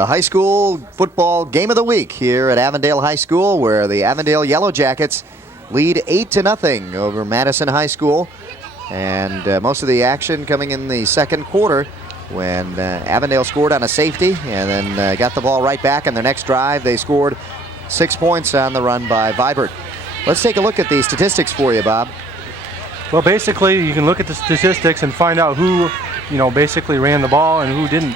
The high school football game of the week here at Avondale High School, where the Avondale Yellow Jackets lead 8-0 over Madison High School. And most of the action coming in the second quarter when Avondale scored on a safety and then got the ball right back. On their next drive, they scored 6 points on the run by Vibert. Let's take a look at the statistics for you, Bob. Well, basically, you can look at the statistics and find out who, basically ran the ball and who didn't.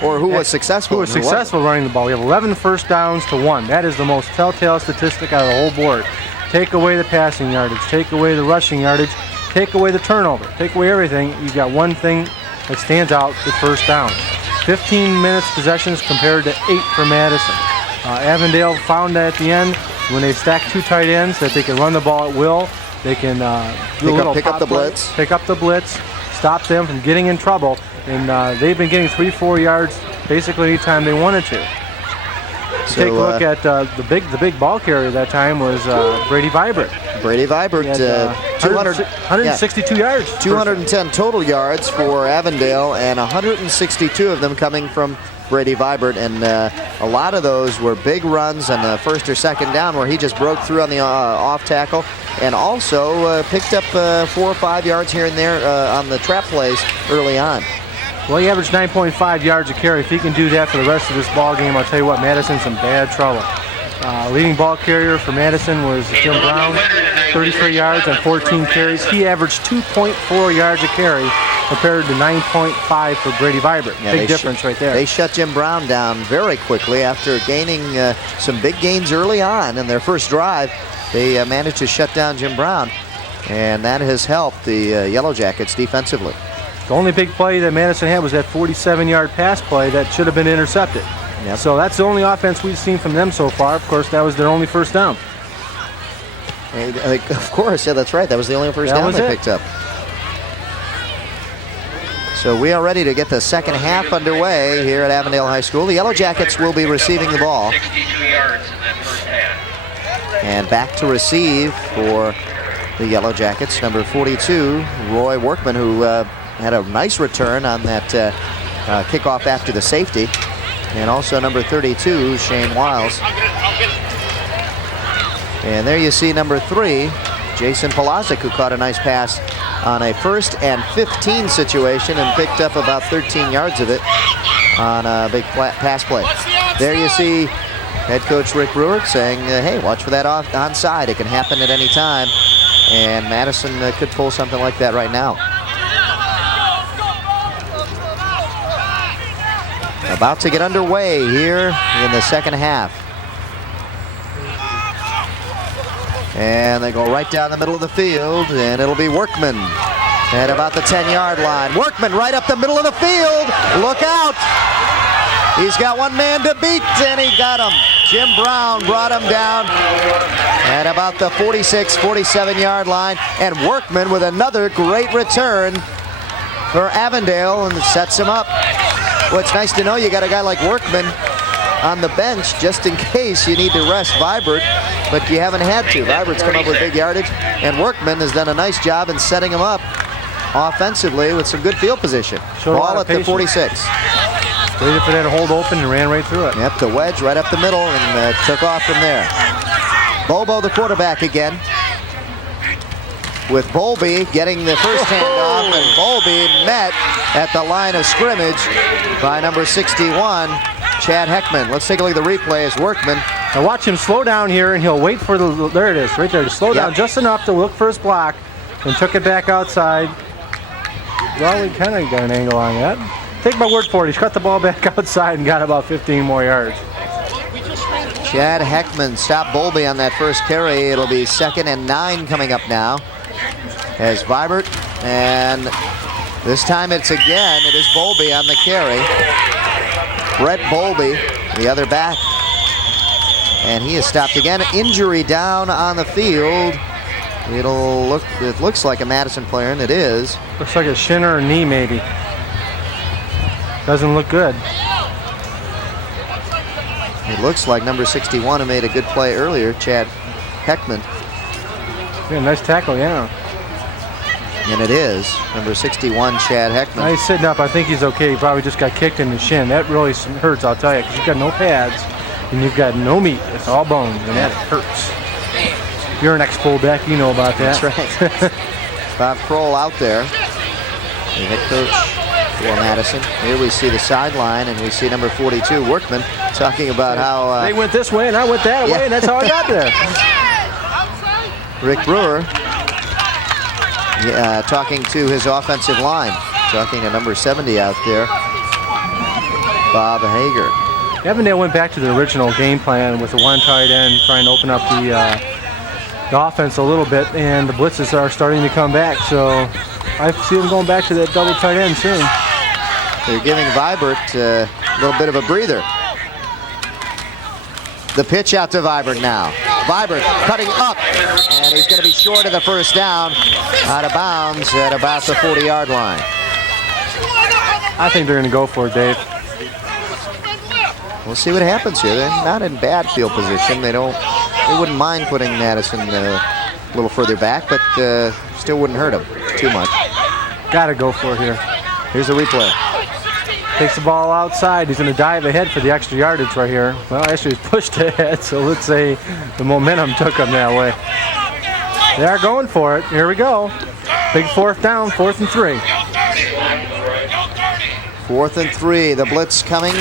Or who was successful. Who was successful running the ball. We have 11 first downs to 1. That is the most telltale statistic out of the whole board. Take away the passing yardage, take away the rushing yardage, take away the turnover, take away everything. You've got one thing that stands out with first down. 15 minutes possessions compared to 8 for Madison. Avondale found that at the end when they stacked 2 tight ends that they can run the ball at will. They can pick up the blitz. Pick up the blitz, stop them from getting in trouble. And they've been getting 3-4 yards basically anytime they wanted to. So, take a look at the big ball carrier that time was Brady Vibert. Brady Vibert, 162 yards. 210 total yards for Avondale, and 162 of them coming from Brady Vibert. And a lot of those were big runs on the first or second down where he just broke through on the off tackle, and also picked up 4 or 5 yards here and there on the trap plays early on. Well, he averaged 9.5 yards a carry. If he can do that for the rest of this ball game, I'll tell you what, Madison's in bad trouble. Leading ball carrier for Madison was Jim Brown, 33 yards on 14 carries. He averaged 2.4 yards a carry compared to 9.5 for Brady Vibert. Yeah, big difference right there. They shut Jim Brown down very quickly after gaining some big gains early on in their first drive. They managed to shut down Jim Brown, and that has helped the Yellow Jackets defensively. The only big play that Madison had was that 47-yard pass play that should have been intercepted. Yep. So that's the only offense we've seen from them so far. Of course, that was their only first down. Of course, yeah, that's right. That was the only first down they picked up. So we are ready to get the second half underway here at Avondale High School. The Yellow Jackets will be receiving the ball. 62 yards in that first half. And back to receive for the Yellow Jackets, number 42, Roy Workman, who had a nice return on that kickoff after the safety. And also number 32, Shane Wiles. And there you see number 3, Jason Polazic, who caught a nice pass on a 1st and 15 situation and picked up about 13 yards of it on a big pass play. There you see head coach Rick Brewer saying, hey, watch for that onside. It can happen at any time. And Madison could pull something like that right now. About to get underway here in the second half. And they go right down the middle of the field, and it'll be Workman at about the 10-yard line. Workman right up the middle of the field. Look out. He's got one man to beat, and he got him. Jim Brown brought him down at about the 46, 47-yard line. And Workman with another great return for Avondale, and it sets him up. Well, it's nice to know you got a guy like Workman on the bench just in case you need to rest Vibert, but you haven't had to. Vibert's come up with big yardage, and Workman has done a nice job in setting him up offensively with some good field position. Ball at the 46. Waited for that to hold open and ran right through it. Yep, the wedge right up the middle and took off from there. Bobo, the quarterback again, with Bowlby getting the first handoff, and Bowlby met at the line of scrimmage by number 61, Chad Heckman. Let's take a look at the replay as Workman. Now watch him slow down here, and he'll wait for the, there it is, right there, to slow down just enough to look for his block, and took it back outside. Well, we kind of got an angle on that. Take my word for it, he's cut the ball back outside and got about 15 more yards. Chad Heckman stopped Bowlby on that first carry. It'll be 2nd and 9 coming up now as Vibert, and this time it is Bowlby on the carry. Brett Bowlby, the other back, and he is stopped again. Injury down on the field. It looks like a Madison player, and it is. Looks like a shin or a knee maybe. Doesn't look good. It looks like number 61 who made a good play earlier, Chad Heckman. Yeah, nice tackle, yeah. And it is. Number 61, Chad Heckman. He's sitting up. I think he's okay. He probably just got kicked in the shin. That really hurts, I'll tell you, because you've got no pads and you've got no meat. It's all bones, and that hurts. You're an ex-fullback. You know about that. That's right. Bob Kroll out there, the head coach for Madison. Here we see the sideline, and we see number 42, Workman, talking about how... they went this way, and I went that way, and that's how I got there. Rick Brewer talking to his offensive line, talking to number 70 out there, Bob Hager. Avondale went back to the original game plan with the one tight end, trying to open up the offense a little bit, and the blitzes are starting to come back, so I see them going back to that double tight end soon. They're giving Vibert a little bit of a breather. The pitch out to Vibert now. Vibert cutting up, and he's going to be short of the first down, out of bounds at about the 40-yard line. I think they're going to go for it, Dave. We'll see what happens here. They're not in bad field position. They wouldn't mind putting Madison a little further back, but still wouldn't hurt them too much. Got to go for it here. Here's the replay. Takes the ball outside. He's going to dive ahead for the extra yardage right here. Well, actually, he's pushed ahead, so let's say the momentum took him that way. They are going for it. Here we go. Big fourth down, 4th and 3. 4th and 3. The blitz coming.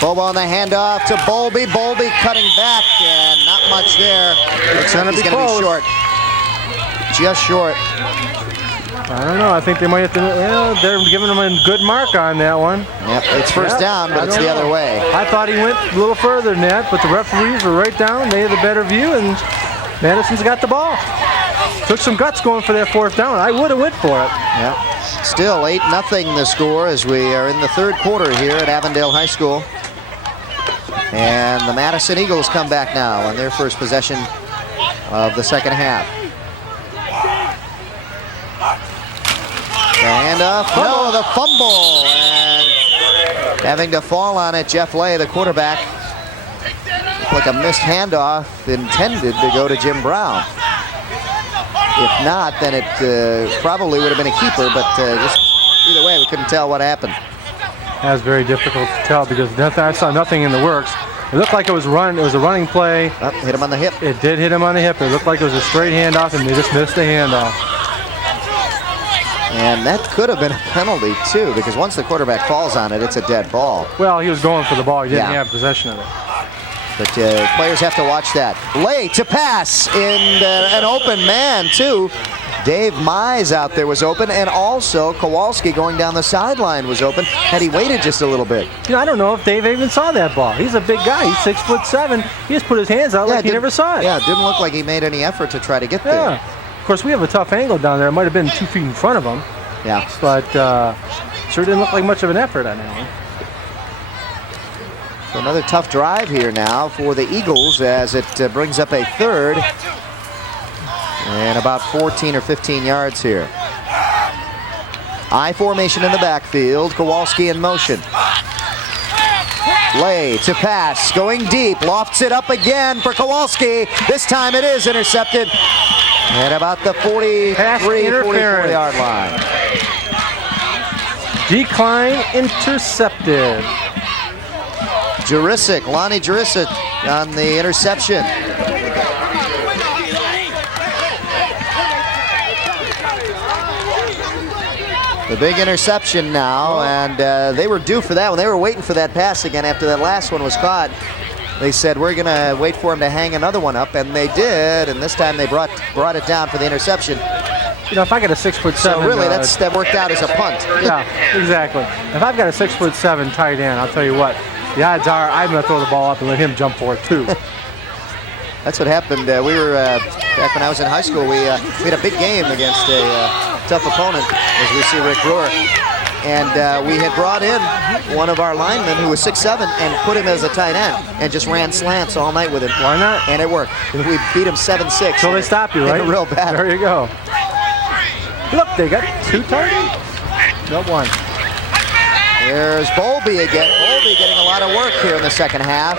Bobo on the handoff to Bowlby. Bowlby cutting back, and not much there. Looks like he's going to be short. Just short. I don't know. I think they might have to. Well, they're giving him a good mark on that one. Yep, it's first down, but it's the other way. I thought he went a little further than that, but the referees were right down. They had the better view, and Madison's got the ball. Took some guts going for that 4th down. I would have went for it. Yep. Still 8-0 the score as we are in the 3rd quarter here at Avondale High School. And the Madison Eagles come back now on their first possession of the second half. The handoff, no, the fumble, and having to fall on it, Jeff Lay, the quarterback. Looked like a missed handoff intended to go to Jim Brown. If not, then it probably would have been a keeper, but just either way, we couldn't tell what happened. That was very difficult to tell because I saw nothing in the works. It looked like it was a running play. Oh, hit him on the hip. It did hit him on the hip. It looked like it was a straight handoff, and they just missed the handoff. And that could have been a penalty, too, because once the quarterback falls on it, it's a dead ball. Well, he was going for the ball. He didn't have possession of it. But players have to watch that. Lay to pass in an open man, too. Dave Mize out there was open, and also Kowalski going down the sideline was open. Had he waited just a little bit. You know, I don't know if Dave even saw that ball. He's a big guy. He's 6'7". He just put his hands out like he never saw it. Yeah, it didn't look like he made any effort to try to get there. Of course, we have a tough angle down there. It might have been 2 feet in front of him. Yeah. But sure didn't look like much of an effort on that one. So another tough drive here now for the Eagles as it brings up a 3rd and about 14 or 15 yards here. I formation in the backfield. Kowalski in motion. Lay to pass, going deep, lofts it up again for Kowalski. This time it is intercepted at about the 44-yard line. Decline intercepted. Jurisic, Lonnie Jurisic on the interception. The big interception now, and they were due for that one. They were waiting for that pass again after that last one was caught. They said, we're going to wait for him to hang another one up, and they did, and this time they brought it down for the interception. You know, if I got a 6'7", so really that worked out as a punt. Yeah, exactly. If I've got a 6'7" tight end, I'll tell you what, the odds are I'm going to throw the ball up and let him jump for it too. That's what happened. We were back when I was in high school. We had a big game against a tough opponent, as we see Rick Brewer, and we had brought in one of our linemen who was 6'7" and put him as a tight end and just ran slants all night with him. Why not? And it worked. We beat him 7-6. So they stopped you, right? Real bad. There you go. Look, they got 2 targets. No, 1. There's Bowlby again. Bowlby getting a lot of work here in the second half.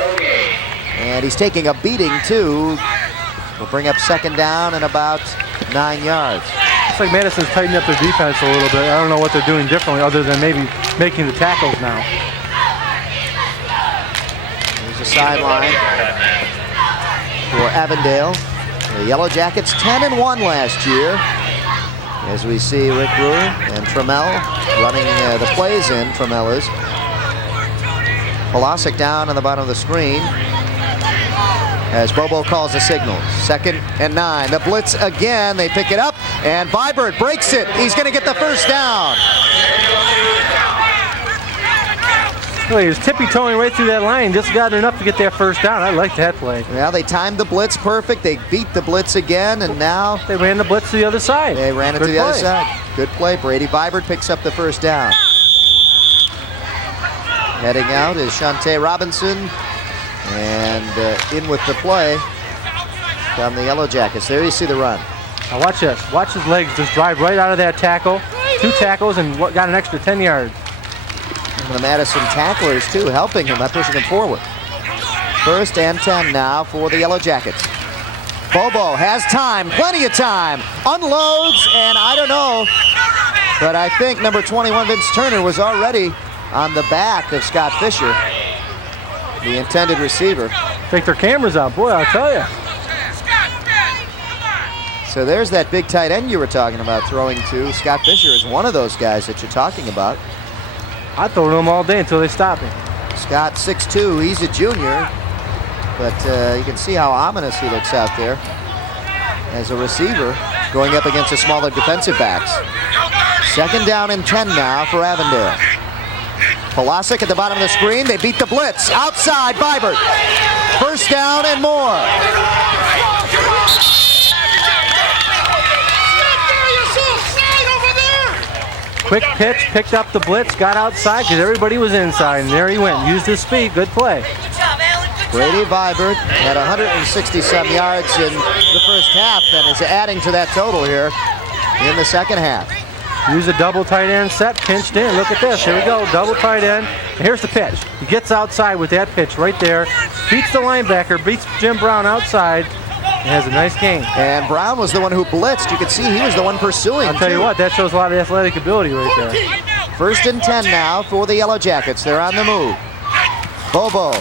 And he's taking a beating, too. We'll bring up second down and about 9 yards. looks like Madison's tightened up their defense a little bit. I don't know what they're doing differently other than maybe making the tackles now. There's a sideline for Avondale. The Yellow Jackets 10-1 last year. As we see Rick Brewer and Trammell running the plays in. Trammell is. Polasic down on the bottom of the screen as Bobo calls the signal. 2nd and 9. The blitz again. They pick it up, and Vibert breaks it. He's going to get the first down. Well, he was tippy-toeing right through that line. Just got enough to get that first down. I like that play. Well, they timed the blitz perfect. They beat the blitz again, and now they ran the blitz to the other side. They ran it to the other side. Good play. Brady Vibert picks up the first down. Heading out is Shante Robinson, and in with the play from the Yellow Jackets. There you see the run. Now watch this. Watch his legs just drive right out of that tackle. 2 tackles and got an extra 10 yards. And the Madison tacklers, too, helping him by pushing him forward. 1st and 10 now for the Yellow Jackets. Bobo has time, plenty of time. Unloads, and I don't know, but I think number 21, Vince Turner, was already on the back of Scott Fisher, the intended receiver. Take their cameras out, boy, I'll tell you. So there's that big tight end you were talking about throwing to. Scott Fisher is one of those guys that you're talking about. I'd throw to him all day until they stop him. Scott 6'2", he's a junior, but you can see how ominous he looks out there as a receiver going up against the smaller defensive backs. 2nd down and 10 now for Avondale. Polasic at the bottom of the screen. They beat the blitz. Outside, Vibert. 1st down and more. Quick pitch, picked up the blitz, got outside because everybody was inside, and there he went. Used his speed. Good play. Brady Vibert had 160-some yards in the first half and is adding to that total here in the second half. Use a double tight end set, pinched in. Look at this. Here we go. Double tight end. And here's the pitch. He gets outside with that pitch right there. Beats the linebacker. Beats Jim Brown outside. And has a nice game. And Brown was the one who blitzed. You could see he was the one pursuing. I'll tell you what, that shows a lot of athletic ability right there. 1st and 10 now for the Yellow Jackets. They're on the move. Bobo.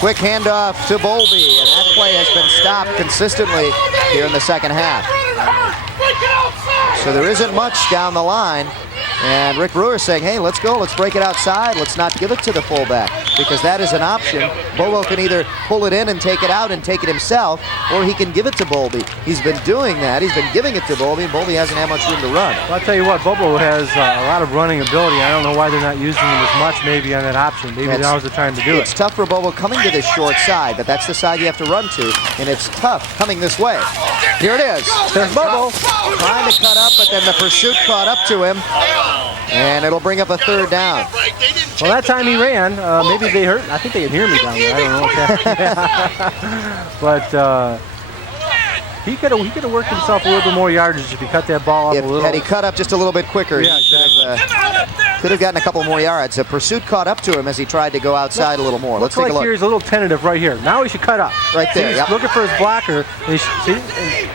Quick handoff to Bowlby. And that play has been stopped consistently here in the second half. So there isn't much down the line. And Rick Brewer saying, hey, let's go. Let's break it outside. Let's not give it to the fullback, because that is an option. Bobo can either pull it in and take it out and take it himself, or he can give it to Bowlby. He's been doing that. He's been giving it to Bowlby, and Bowlby hasn't had much room to run. Well, I'll tell you what, Bobo has a lot of running ability. I don't know why they're not using him as much maybe on that option. Maybe now's the time to do it. It's tough for Bobo coming to this short side, but that's the side you have to run to, and it's tough coming this way. Here it is. There's Bobo trying to cut up, but then the pursuit caught up to him. And it'll bring up a 3rd down. Well, that time he ran. Maybe they heard. I think they can hear me down there. I don't know if that. But he could have worked himself a little bit more yardage if he cut that ball up a little. Had he cut up just a little bit quicker, yeah, exactly. Could have gotten a couple more yards. The pursuit caught up to him as he tried to go outside a little more. Let's take a look. Here he's a little tentative right here. Now he should cut up. Right there. He's looking for his blocker. And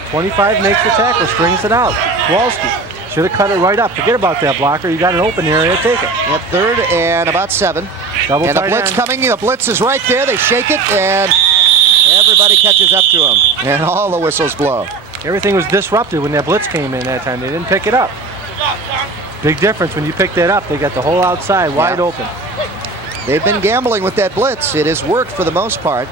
25 makes the tackle, strings it out. Kowalski. Should have cut it right up. Forget about that blocker. You got an open area. Take it. At 3rd and about 7. Double and the blitz coming. The blitz is right there. They shake it, and everybody catches up to him. And all the whistles blow. Everything was disrupted when that blitz came in that time. They didn't pick it up. Big difference when you pick that up. They got the whole outside wide open. They've been gambling with that blitz. It has worked for the most part.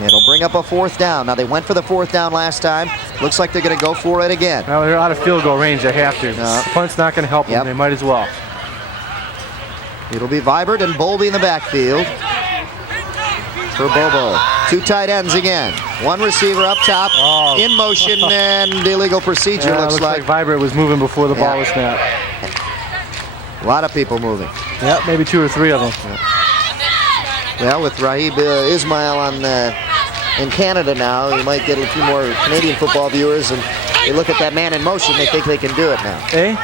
It'll bring up a 4th down. Now, they went for the 4th down last time. Looks like they're going to go for it again. Now, they're out of field goal range. They have to. The punt's not going to help them. They might as well. It'll be Vibert and Bowlby in the backfield for Bobo. 2 tight ends again. 1 receiver up top, in motion, and illegal procedure. Looks like Vibert was moving before the ball was snapped. A lot of people moving. Yep, maybe 2 or 3 of them. Well, with Rahib Ismail in Canada now, you might get a few more Canadian football viewers, and they look at that man in motion, they think they can do it now. Eh?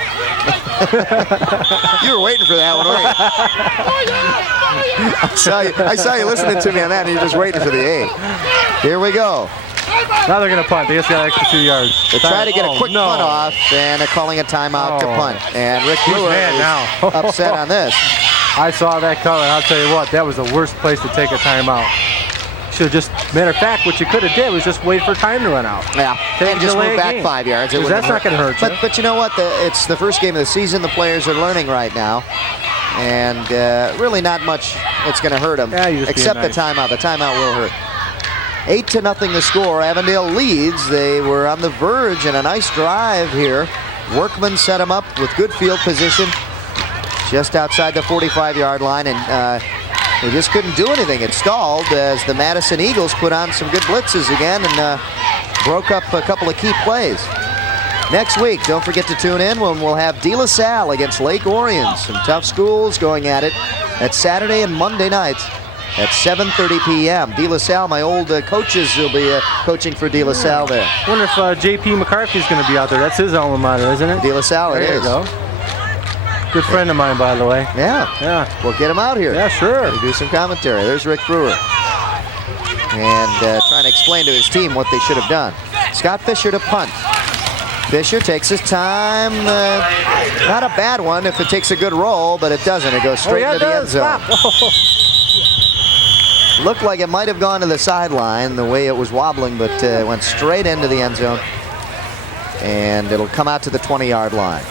You were waiting for that one, weren't you? I saw you listening to me on that, and you're just waiting for the A. Here we go. Now they're going to punt. They just got an extra 2 yards. They try to get a quick punt off, and they're calling a timeout to punt. And Rick Brewer is now. upset on this. I saw that coming. I'll tell you what, that was the worst place to take a timeout. Should have just, matter of fact, what you could have did was just wait for time to run out. Yeah, and just move back 5 yards. That's not going to hurt you. But you know what? It's the first game of the season. The players are learning right now. And really not much that's going to hurt them, except the timeout. The timeout will hurt. 8-0 the score. Avondale leads. They were on the verge and a nice drive here. Workman set them up with good field position just outside the 45-yard line, and they just couldn't do anything. It stalled as the Madison Eagles put on some good blitzes again and broke up a couple of key plays. Next week, don't forget to tune in when we'll have De La Salle against Lake Orion. Some tough schools going at it. That's Saturday and Monday nights at 7:30 p.m. De La Salle, my old coaches will be coaching for De La Salle there. I wonder if J.P. McCarthy's going to be out there. That's his alma mater, isn't it? De La Salle, it is. There you go. Good friend of mine, by the way. Yeah. We'll get him out here. Yeah, sure. We'll do some commentary. There's Rick Brewer. And trying to explain to his team what they should have done. Scott Fisher to punt. Fisher takes his time. Not a bad one if it takes a good roll, but it doesn't. It goes straight into the end zone. Looked like it might have gone to the sideline the way it was wobbling, but it went straight into the end zone. And it'll come out to the 20-yard line.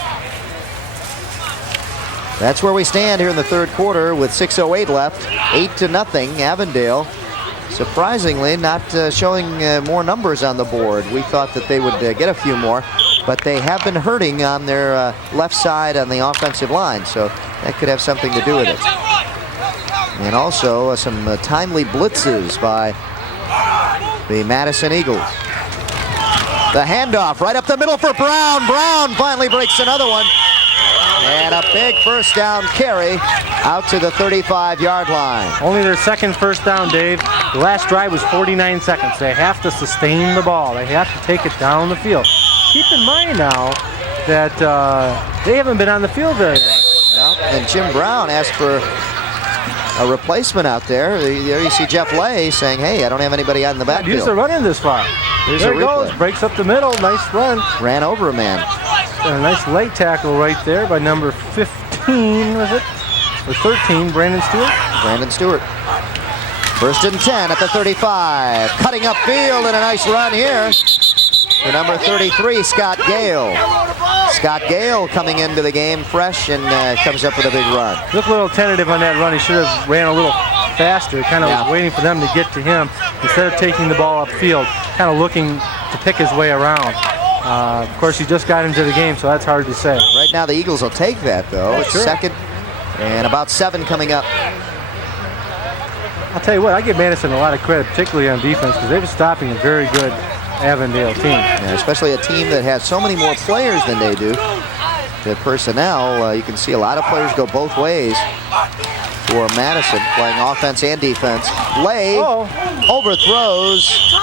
That's where we stand here in the third quarter with 6:08 left. 8-0 Avondale. Surprisingly, not showing more numbers on the board. We thought that they would get a few more, but they have been hurting on their left side on the offensive line, so that could have something to do with it. And also some timely blitzes by the Madison Eagles. The handoff right up the middle for Brown. Brown finally breaks another one. And a big first down carry out to the 35-yard line. Only their second first down, Dave. The last drive was 49 seconds. They have to sustain the ball. They have to take it down the field. Keep in mind now that they haven't been on the field very much. No, and Jim Brown asked for a replacement out there. There you see Jeff Lay saying, hey, I don't have anybody out in the backfield. He's running this far. There he goes. Breaks up the middle. Nice run. Ran over a man. And a nice late tackle right there by number 15, was it? Or 13, Brandon Stewart? Brandon Stewart. First and 10 at the 35. Cutting upfield and a nice run here for number 33, Scott Gale. Scott Gale coming into the game fresh and comes up with a big run. Looked a little tentative on that run. He should have ran a little faster. Kind of was waiting for them to get to him instead of taking the ball upfield. Kind of looking to pick his way around. Of course, he just got into the game, so that's hard to say. Right now, the Eagles will take that, though. It's second and about 7 coming up. I'll tell you what, I give Madison a lot of credit, particularly on defense, because they've been stopping a very good Avondale team. Yeah, especially a team that has so many more players than they do. The personnel, you can see a lot of players go both ways for Madison, playing offense and defense. Lay overthrows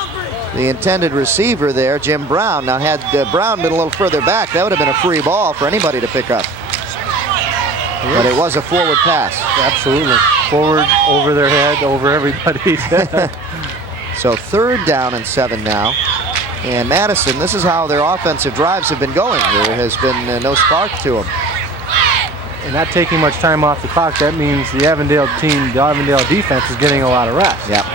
the intended receiver there, Jim Brown. Now, had Brown been a little further back, that would have been a free ball for anybody to pick up. But it was a forward pass. Absolutely. Forward, over their head, over everybody. So 3rd down and 7 now. And Madison, this is how their offensive drives have been going. There has been no spark to them. And not taking much time off the clock, that means the Avondale team, the Avondale defense is getting a lot of rest. Yep.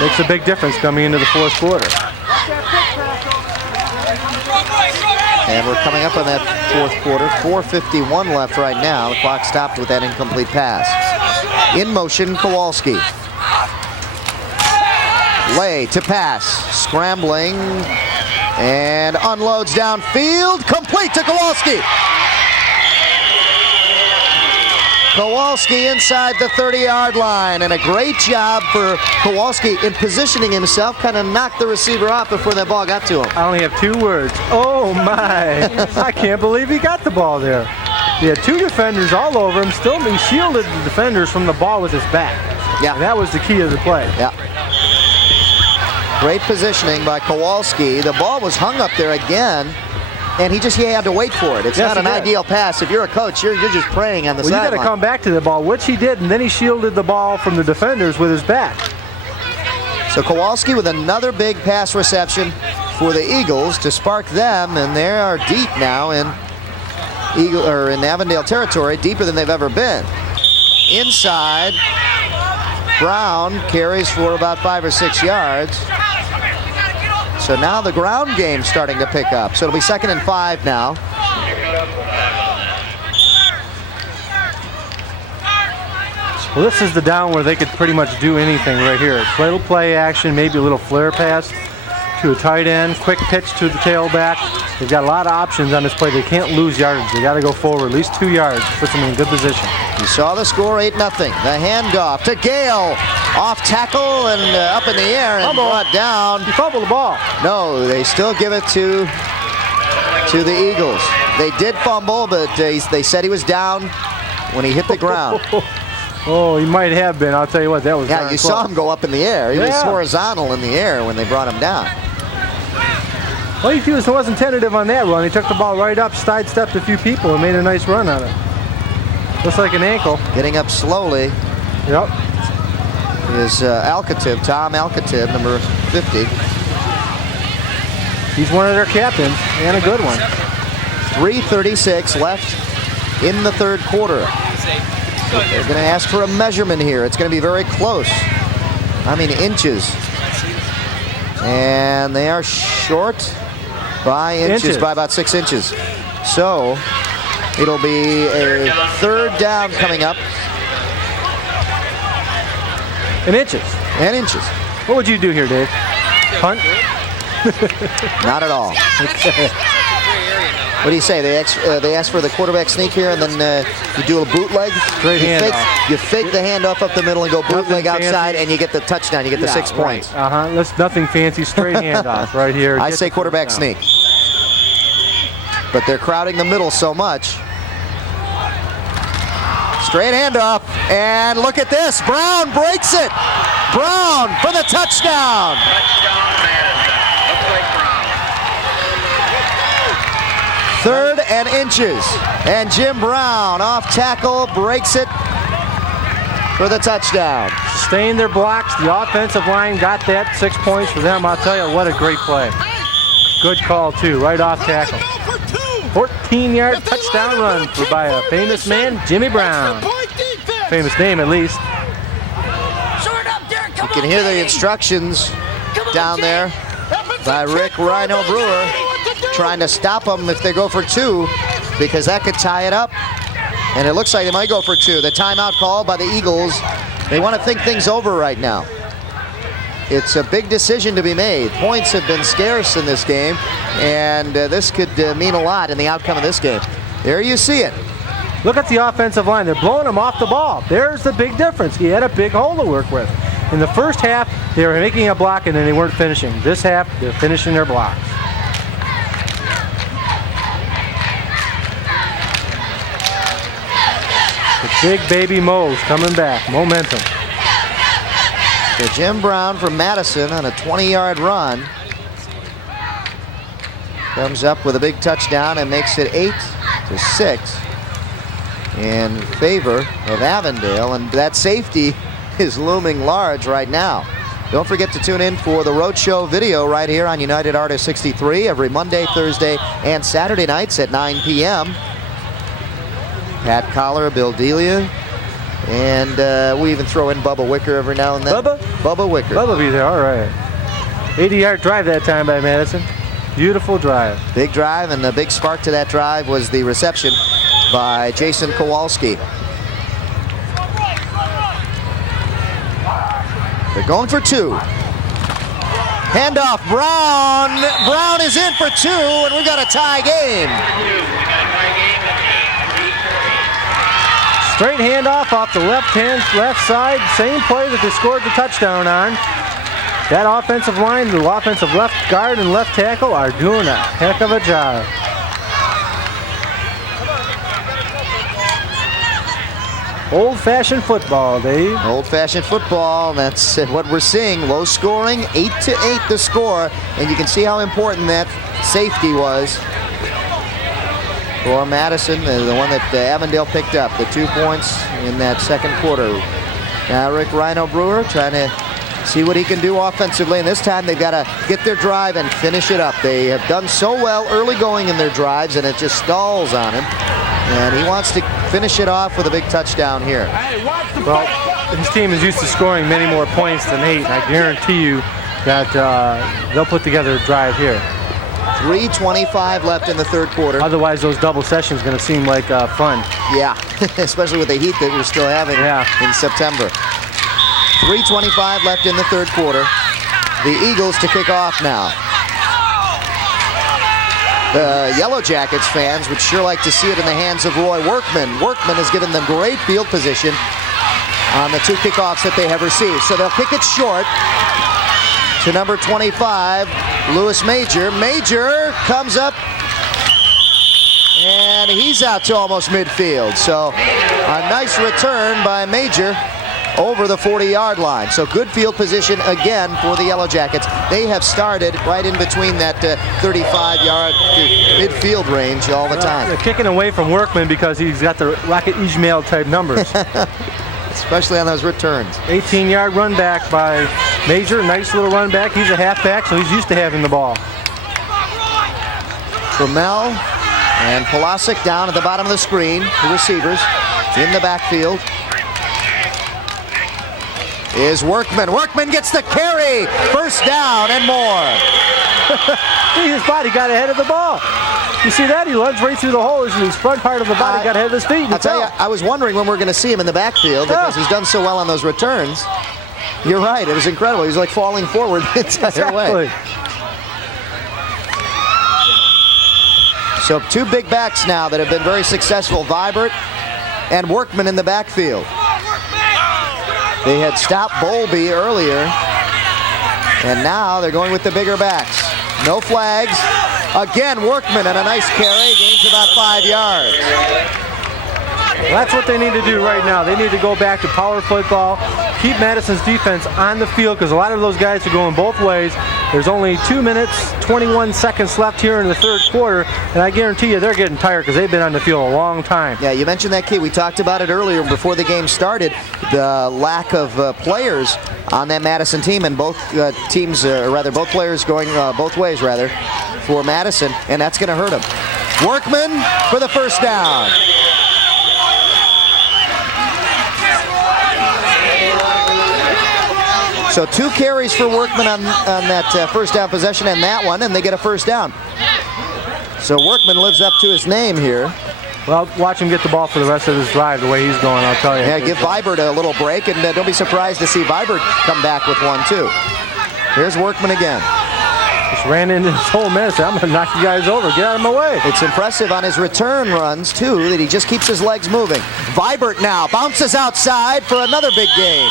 Makes a big difference coming into the fourth quarter. And we're coming up on that fourth quarter. 4:51 left right now. The clock stopped with that incomplete pass. In motion, Kowalski. Lay to pass. Scrambling. And unloads downfield. Complete to Kowalski. Kowalski inside the 30-yard line, and a great job for Kowalski in positioning himself, kind of knocked the receiver off before that ball got to him. I only have 2 words. Oh my! I can't believe he got the ball there. He had 2 defenders all over him. Still, he shielded the defenders from the ball with his back. Yeah, and that was the key of the play. Yeah. Great positioning by Kowalski. The ball was hung up there again. And he had to wait for it. It's not an ideal pass. If you're a coach, you're just praying on the sideline. You got to come back to the ball, which he did, and then he shielded the ball from the defenders with his back. So Kowalski with another big pass reception for the Eagles to spark them, and they are deep now in Avondale territory, deeper than they've ever been. Inside, Brown carries for about 5 or 6 yards. So now the ground game's starting to pick up. So it'll be 2nd and 5 now. Well, this is the down where they could pretty much do anything right here. It's little play action, maybe a little flare pass to a tight end, quick pitch to the tailback. They've got a lot of options on this play. They can't lose yardage. They got to go forward at least 2 yards. Puts them in a good position. You saw the score, 8-0. The handoff to Gale. Off tackle and up in the air and brought down. He fumbled the ball. No, they still give it to the Eagles. They did fumble, but they said he was down when he hit the ground. Oh, he might have been. I'll tell you what, that was Yeah, you saw him go up in the air. He was horizontal in the air when they brought him down. Well, he wasn't tentative on that run. He took the ball right up, sidestepped a few people, and made a nice run on it. Looks like an ankle. Getting up slowly. Yep. Is Alcatib, Tom Alcatib, number 50. He's one of their captains, and a good one. 3:36 left in the 3rd quarter. They're going to ask for a measurement here. It's going to be very close. I mean, inches. And they are short by inches, by about 6 inches. So it'll be a 3rd down coming up. In inches. And inches. What would you do here, Dave? Punt? Not at all. What do you say? They ask for the quarterback sneak here, and then you do a bootleg. Straight handoff. You fake the handoff up the middle and go bootleg outside, and you get the touchdown. You get the 6 points. That's nothing fancy. Straight handoff right here. I say quarterback sneak. But they're crowding the middle so much. Straight handoff, and look at this. Brown breaks it. Brown for the touchdown. Touchdown, Madison. Looks like Brown. 3rd and inches. And Jim Brown off tackle, breaks it for the touchdown. Sustained their blocks. The offensive line got that. 6 points for them. I'll tell you, what a great play. Good call, too, right off tackle. 14-yard touchdown run by a famous man, Jimmy Brown. Famous name, at least. You can hear the instructions down there by Rick Rhino Brewer, trying to stop them if they go for 2, because that could tie it up. And it looks like they might go for 2. The timeout call by the Eagles. They want to think things over right now. It's a big decision to be made. Points have been scarce in this game, and this could mean a lot in the outcome of this game. There you see it. Look at the offensive line. They're blowing him off the ball. There's the big difference. He had a big hole to work with. In the first half, they were making a block, and then they weren't finishing. This half, they're finishing their blocks. The big baby Mo's coming back. Momentum. So Jim Brown from Madison on a 20-yard run comes up with a big touchdown and makes it 8-6 in favor of Avondale, and that safety is looming large right now. Don't forget to tune in for the Roadshow video right here on United Artists 63 every Monday, Thursday, and Saturday nights at 9 p.m. Pat Collar, Bill Delia, and we even throw in Bubba Wicker every now and then. Bubba Wicker. Bubba be there, all right. 80-yard drive that time by Madison. Beautiful drive. Big drive, and the big spark to that drive was the reception by Jason Kowalski. They're going for 2. Handoff, Brown. Brown is in for 2, and we got a tie game. Straight handoff off the left side. Same play that they scored the touchdown on. That offensive line, the offensive left guard and left tackle are doing a heck of a job. Old-fashioned football, Dave. Old-fashioned football, that's what we're seeing. Low scoring, 8-8 the score, and you can see how important that safety was for Madison, the one that Avondale picked up, the 2 points in that second quarter. Now Rick Rhino Brewer trying to See what he can do offensively, and this time they've got to get their drive and finish it up. They have done so well early going in their drives, and it just stalls on him. And he wants to finish it off with a big touchdown here. Well, his team is used to scoring many more points than 8, and I guarantee you that they'll put together a drive here. 3:25 left in the third quarter. Otherwise, those double sessions are going to seem like fun. Yeah, especially with the heat that we're still having in September. 3:25 left in the third quarter. The Eagles to kick off now. The Yellow Jackets fans would sure like to see it in the hands of Roy Workman. Workman has given them great field position on the 2 kickoffs that they have received. So they'll kick it short to number 25, Lewis Major. Major comes up, and he's out to almost midfield. So a nice return by Major over the 40-yard line. So good field position again for the Yellow Jackets. They have started right in between that 35-yard midfield range all the time. They're kicking away from Workman because he's got the Rocket Ismail type numbers. Especially on those returns. 18-yard run back by Major. Nice little run back. He's a halfback, so he's used to having the ball. Trammell and Polasic down at the bottom of the screen. The receivers in the backfield is Workman. Workman gets the carry. First down and more. His body got ahead of the ball. You see that? He lunged right through the hole. His front part of the body got ahead of his feet. I'll tell you, I was wondering when we're going to see him in the backfield because he's done so well on those returns. You're right. It was incredible. He was like falling forward the entire way. So 2 big backs now that have been very successful. Vibert and Workman in the backfield. They had stopped Bowlby earlier, and now they're going with the bigger backs. No flags. Again, Workman and a nice carry. Gains about 5 yards. Well, that's what they need to do right now. They need to go back to power football, keep Madison's defense on the field because a lot of those guys are going both ways. There's only 2 minutes, 21 seconds left here in the third quarter, and I guarantee you they're getting tired because they've been on the field a long time. Yeah, you mentioned that key. We talked about it earlier before the game started, the lack of players on that Madison team, and both teams, both players going both ways, for Madison, and that's going to hurt them. Workman for the first down. So 2 carries for Workman on that first down possession and that one, and they get a first down. So Workman lives up to his name here. Well, watch him get the ball for the rest of his drive the way he's going, I'll tell you. Yeah, give Vibert a little break, and don't be surprised to see Vibert come back with one, too. Here's Workman again. Just ran into this whole mess. I'm going to knock you guys over. Get out of my way. It's impressive on his return runs, too, that he just keeps his legs moving. Vibert now bounces outside for another big gain.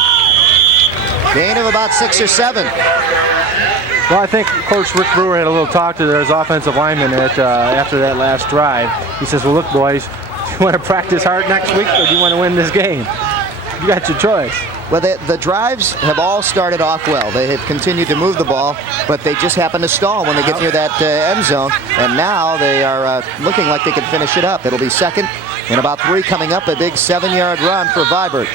Gain of about 6 or 7. Well, I think Coach Rick Brewer had a little talk to his offensive linemen after that last drive. He says, well, look, boys, do you want to practice hard next week or do you want to win this game? You got your choice. Well, the drives have all started off well. They have continued to move the ball, but they just happen to stall when they get near that end zone. And now they are looking like they can finish it up. It'll be second and about 3 coming up. A big 7-yard run for Vibert.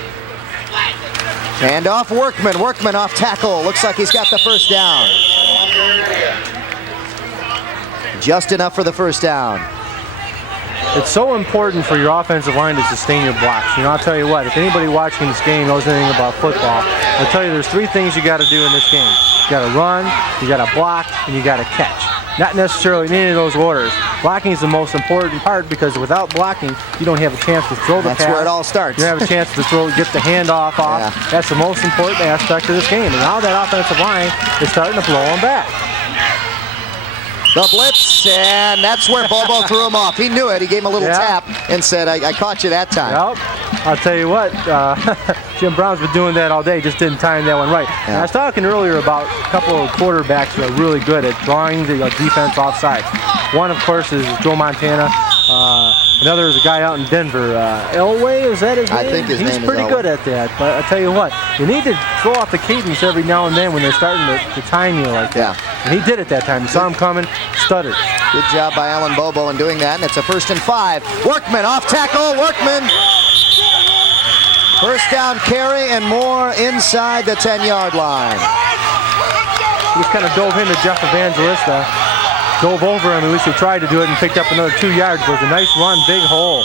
And off Workman. Workman off tackle. Looks like he's got the first down. Just enough for the first down. It's so important for your offensive line to sustain your blocks. You know, I'll tell you what, if anybody watching this game knows anything about football, I'll tell you there's 3 things you got to do in this game. You got to run, you got to block, and you got to catch. Not necessarily in any of those orders. Blocking is the most important part because without blocking, you don't have a chance to throw the pass. That's where it all starts. You don't have a chance to get the handoff off. Yeah. That's the most important aspect of this game. And now that offensive line is starting to blow them back. The blitz, and that's where Bobo threw him off. He knew it. He gave him a little tap and said, I caught you that time. Yep. I'll tell you what, Jim Brown's been doing that all day, just didn't time that one right. Yeah. And I was talking earlier about a couple of quarterbacks that are really good at drawing the defense offside. One, of course, is Joe Montana. Another is a guy out in Denver. Elway, is that his name? I think his name is He's pretty good at that. But I tell you what, you need to throw off the cadence every now and then when they're starting to time you like that. Yeah. And he did it that time. You saw him coming, stuttered. Good job by Alan Bobo in doing that, and it's a 1st and 5. Workman off tackle. Workman First down carry and more inside the 10-yard line. He just kind of dove into Jeff Evangelista. Dove over him, at least he tried to do it, and picked up another 2 yards. But it was a nice run, big hole.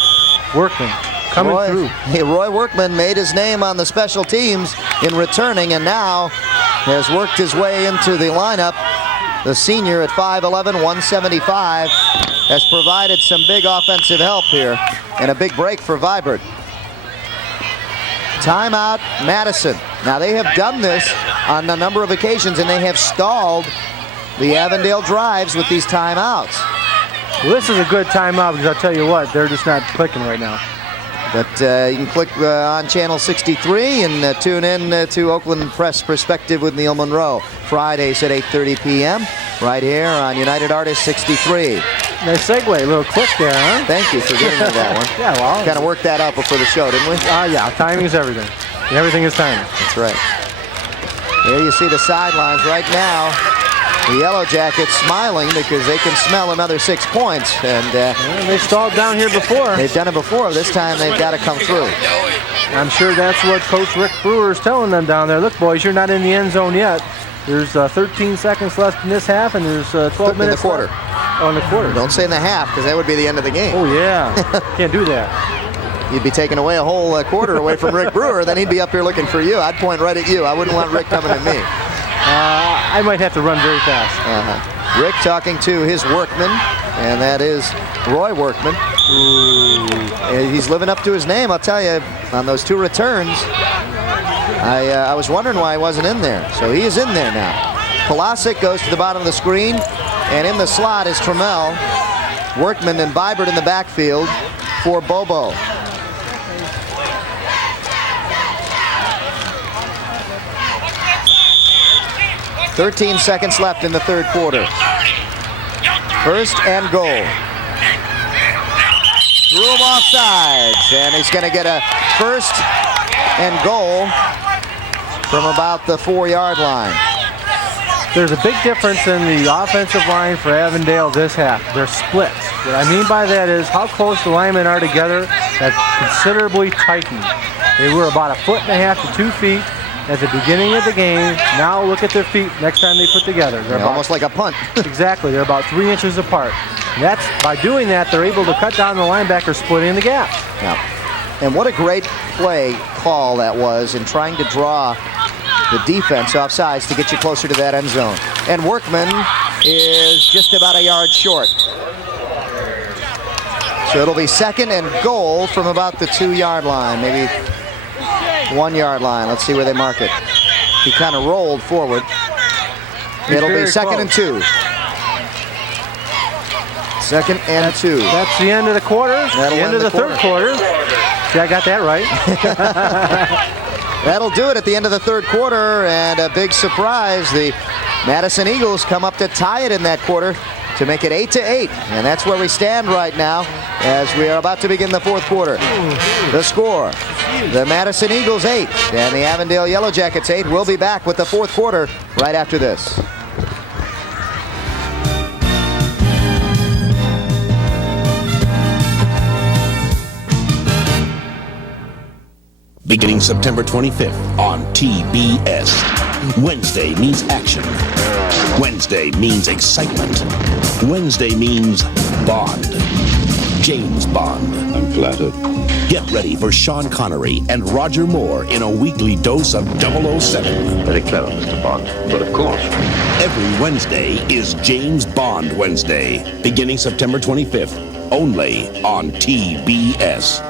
Workman coming through. Roy Workman made his name on the special teams in returning, and now has worked his way into the lineup. The senior at 5'11", 175, has provided some big offensive help here, and a big break for Vibert. Timeout, Madison. Now, they have done this on a number of occasions, and they have stalled the Avondale drives with these timeouts. Well, this is a good timeout because I'll tell you what, they're just not clicking right now. But you can click on channel 63 and tune in to Oakland Press Perspective with Neil Monroe. Fridays at 8:30 p.m. right here on United Artists 63. Nice segue, a little click there, huh? Thank you for giving me that one. Yeah, well. Kind of worked that out before the show, didn't we? Yeah, timing is everything. Everything is timing. That's right. There you see the sidelines right now. The Yellow Jackets smiling because they can smell another 6 points. And they stalled down here before. They've done it before. This time they've got to come through. I'm sure that's what Coach Rick Brewer is telling them down there. Look, boys, you're not in the end zone yet. There's 13 seconds left in this half, and there's 12 minutes in the quarter. Oh, in the quarter. Don't say in the half, because that would be the end of the game. Oh, yeah. Can't do that. You'd be taking away a whole quarter away from Rick Brewer, then he'd be up here looking for you. I'd point right at you. I wouldn't want Rick coming at me. I might have to run very fast. Rick talking to his workman, and that is Roy Workman. He's living up to his name, I'll tell you, on those 2 returns. I was wondering why he wasn't in there. So he is in there now. Polasic goes to the bottom of the screen, and in the slot is Trammell. Workman and Vibert in the backfield for Bobo. .13 seconds left in the third quarter. First and goal. Threw him offsides, and he's going to get a first and goal from about the 4-yard line. There's a big difference in the offensive line for Avondale this half. They're splits. What I mean by that is how close the linemen are together. That's considerably tightened. They were about 1.5 to 2 feet at the beginning of the game. Now look at their feet next time they put together. They're almost like a punt. Exactly. They're about 3 inches apart. And that's by doing that, they're able to cut down the linebacker splitting the gap. Yeah. And what a great play call that was in trying to draw the defense off sides to get you closer to that end zone. And Workman is just about a yard short. So it'll be second and goal from about the 2-yard line, maybe 1-yard line. Let's see where they mark it. He kind of rolled forward. It'll be second and 2. Second and 2. That's the end of the quarter. That'll the end of the third quarter. See, I got that right. That'll do it at the end of the third quarter, and a big surprise. The Madison Eagles come up to tie it in that quarter to make it 8-8, and that's where we stand right now as we are about to begin the fourth quarter. The score, the Madison Eagles 8 and the Avondale Yellow Jackets 8. We'll be back with the fourth quarter right after this. Beginning September 25th on TBS. Wednesday means action. Wednesday means excitement. Wednesday means Bond. James Bond. I'm flattered. Get ready for Sean Connery and Roger Moore in a weekly dose of 007. Very clever, Mr. Bond. But of course. Every Wednesday is James Bond Wednesday. Beginning September 25th. Only on TBS.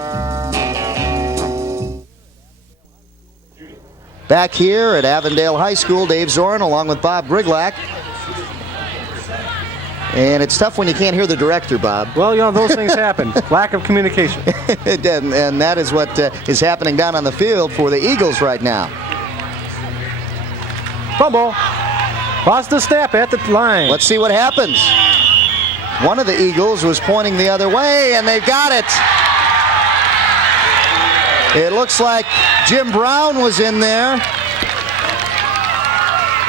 Back here at Avondale High School, Dave Zorin along with Bob Briglak. And it's tough when you can't hear the director, Bob. Well, you know, those things happen. Lack of communication. And that is what is happening down on the field for the Eagles right now. Fumble. Lost the snap at the line. Let's see what happens. One of the Eagles was pointing the other way, and they've got it. It looks like Jim Brown was in there.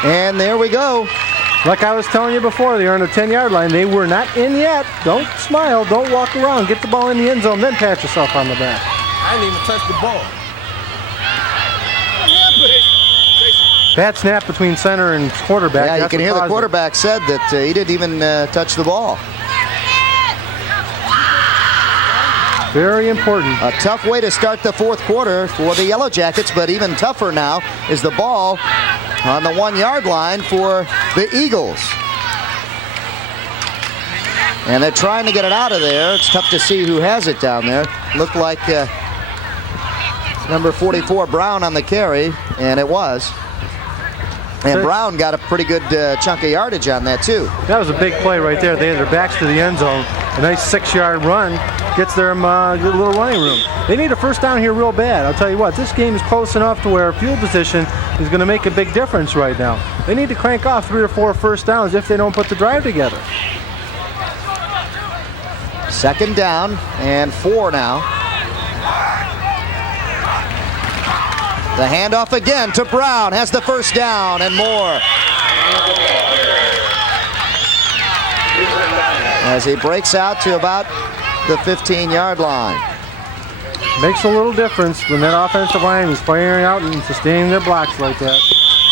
And there we go. Like I was telling you before, they are on the 10-yard line. They were not in yet. Don't smile. Don't walk around. Get the ball in the end zone, then pat yourself on the back. I didn't even touch the ball. Bad snap between center and quarterback. Yeah, you That's can what hear the caused it. quarterback said that he didn't even touch the ball. Very important. A tough way to start the fourth quarter for the Yellow Jackets, but even tougher now is the ball on the 1 yard line for the Eagles. And they're trying to get it out of there. It's tough to see who has it down there. Looked like number 44, Brown, on the carry, and it was. And Brown got a pretty good chunk of yardage on that, too. That was a big play right there. They had their backs to the end zone. A nice 6-yard run gets them a little running room. They need a first down here real bad. I'll tell you what, this game is close enough to where field position is going to make a big difference right now. They need to crank off 3 or 4 first downs if they don't put the drive together. 2nd down and 4 now. The handoff again to Brown. Has the first down and more. As he breaks out to about the 15-yard line. Makes a little difference when that offensive line is firing out and sustaining their blocks like that.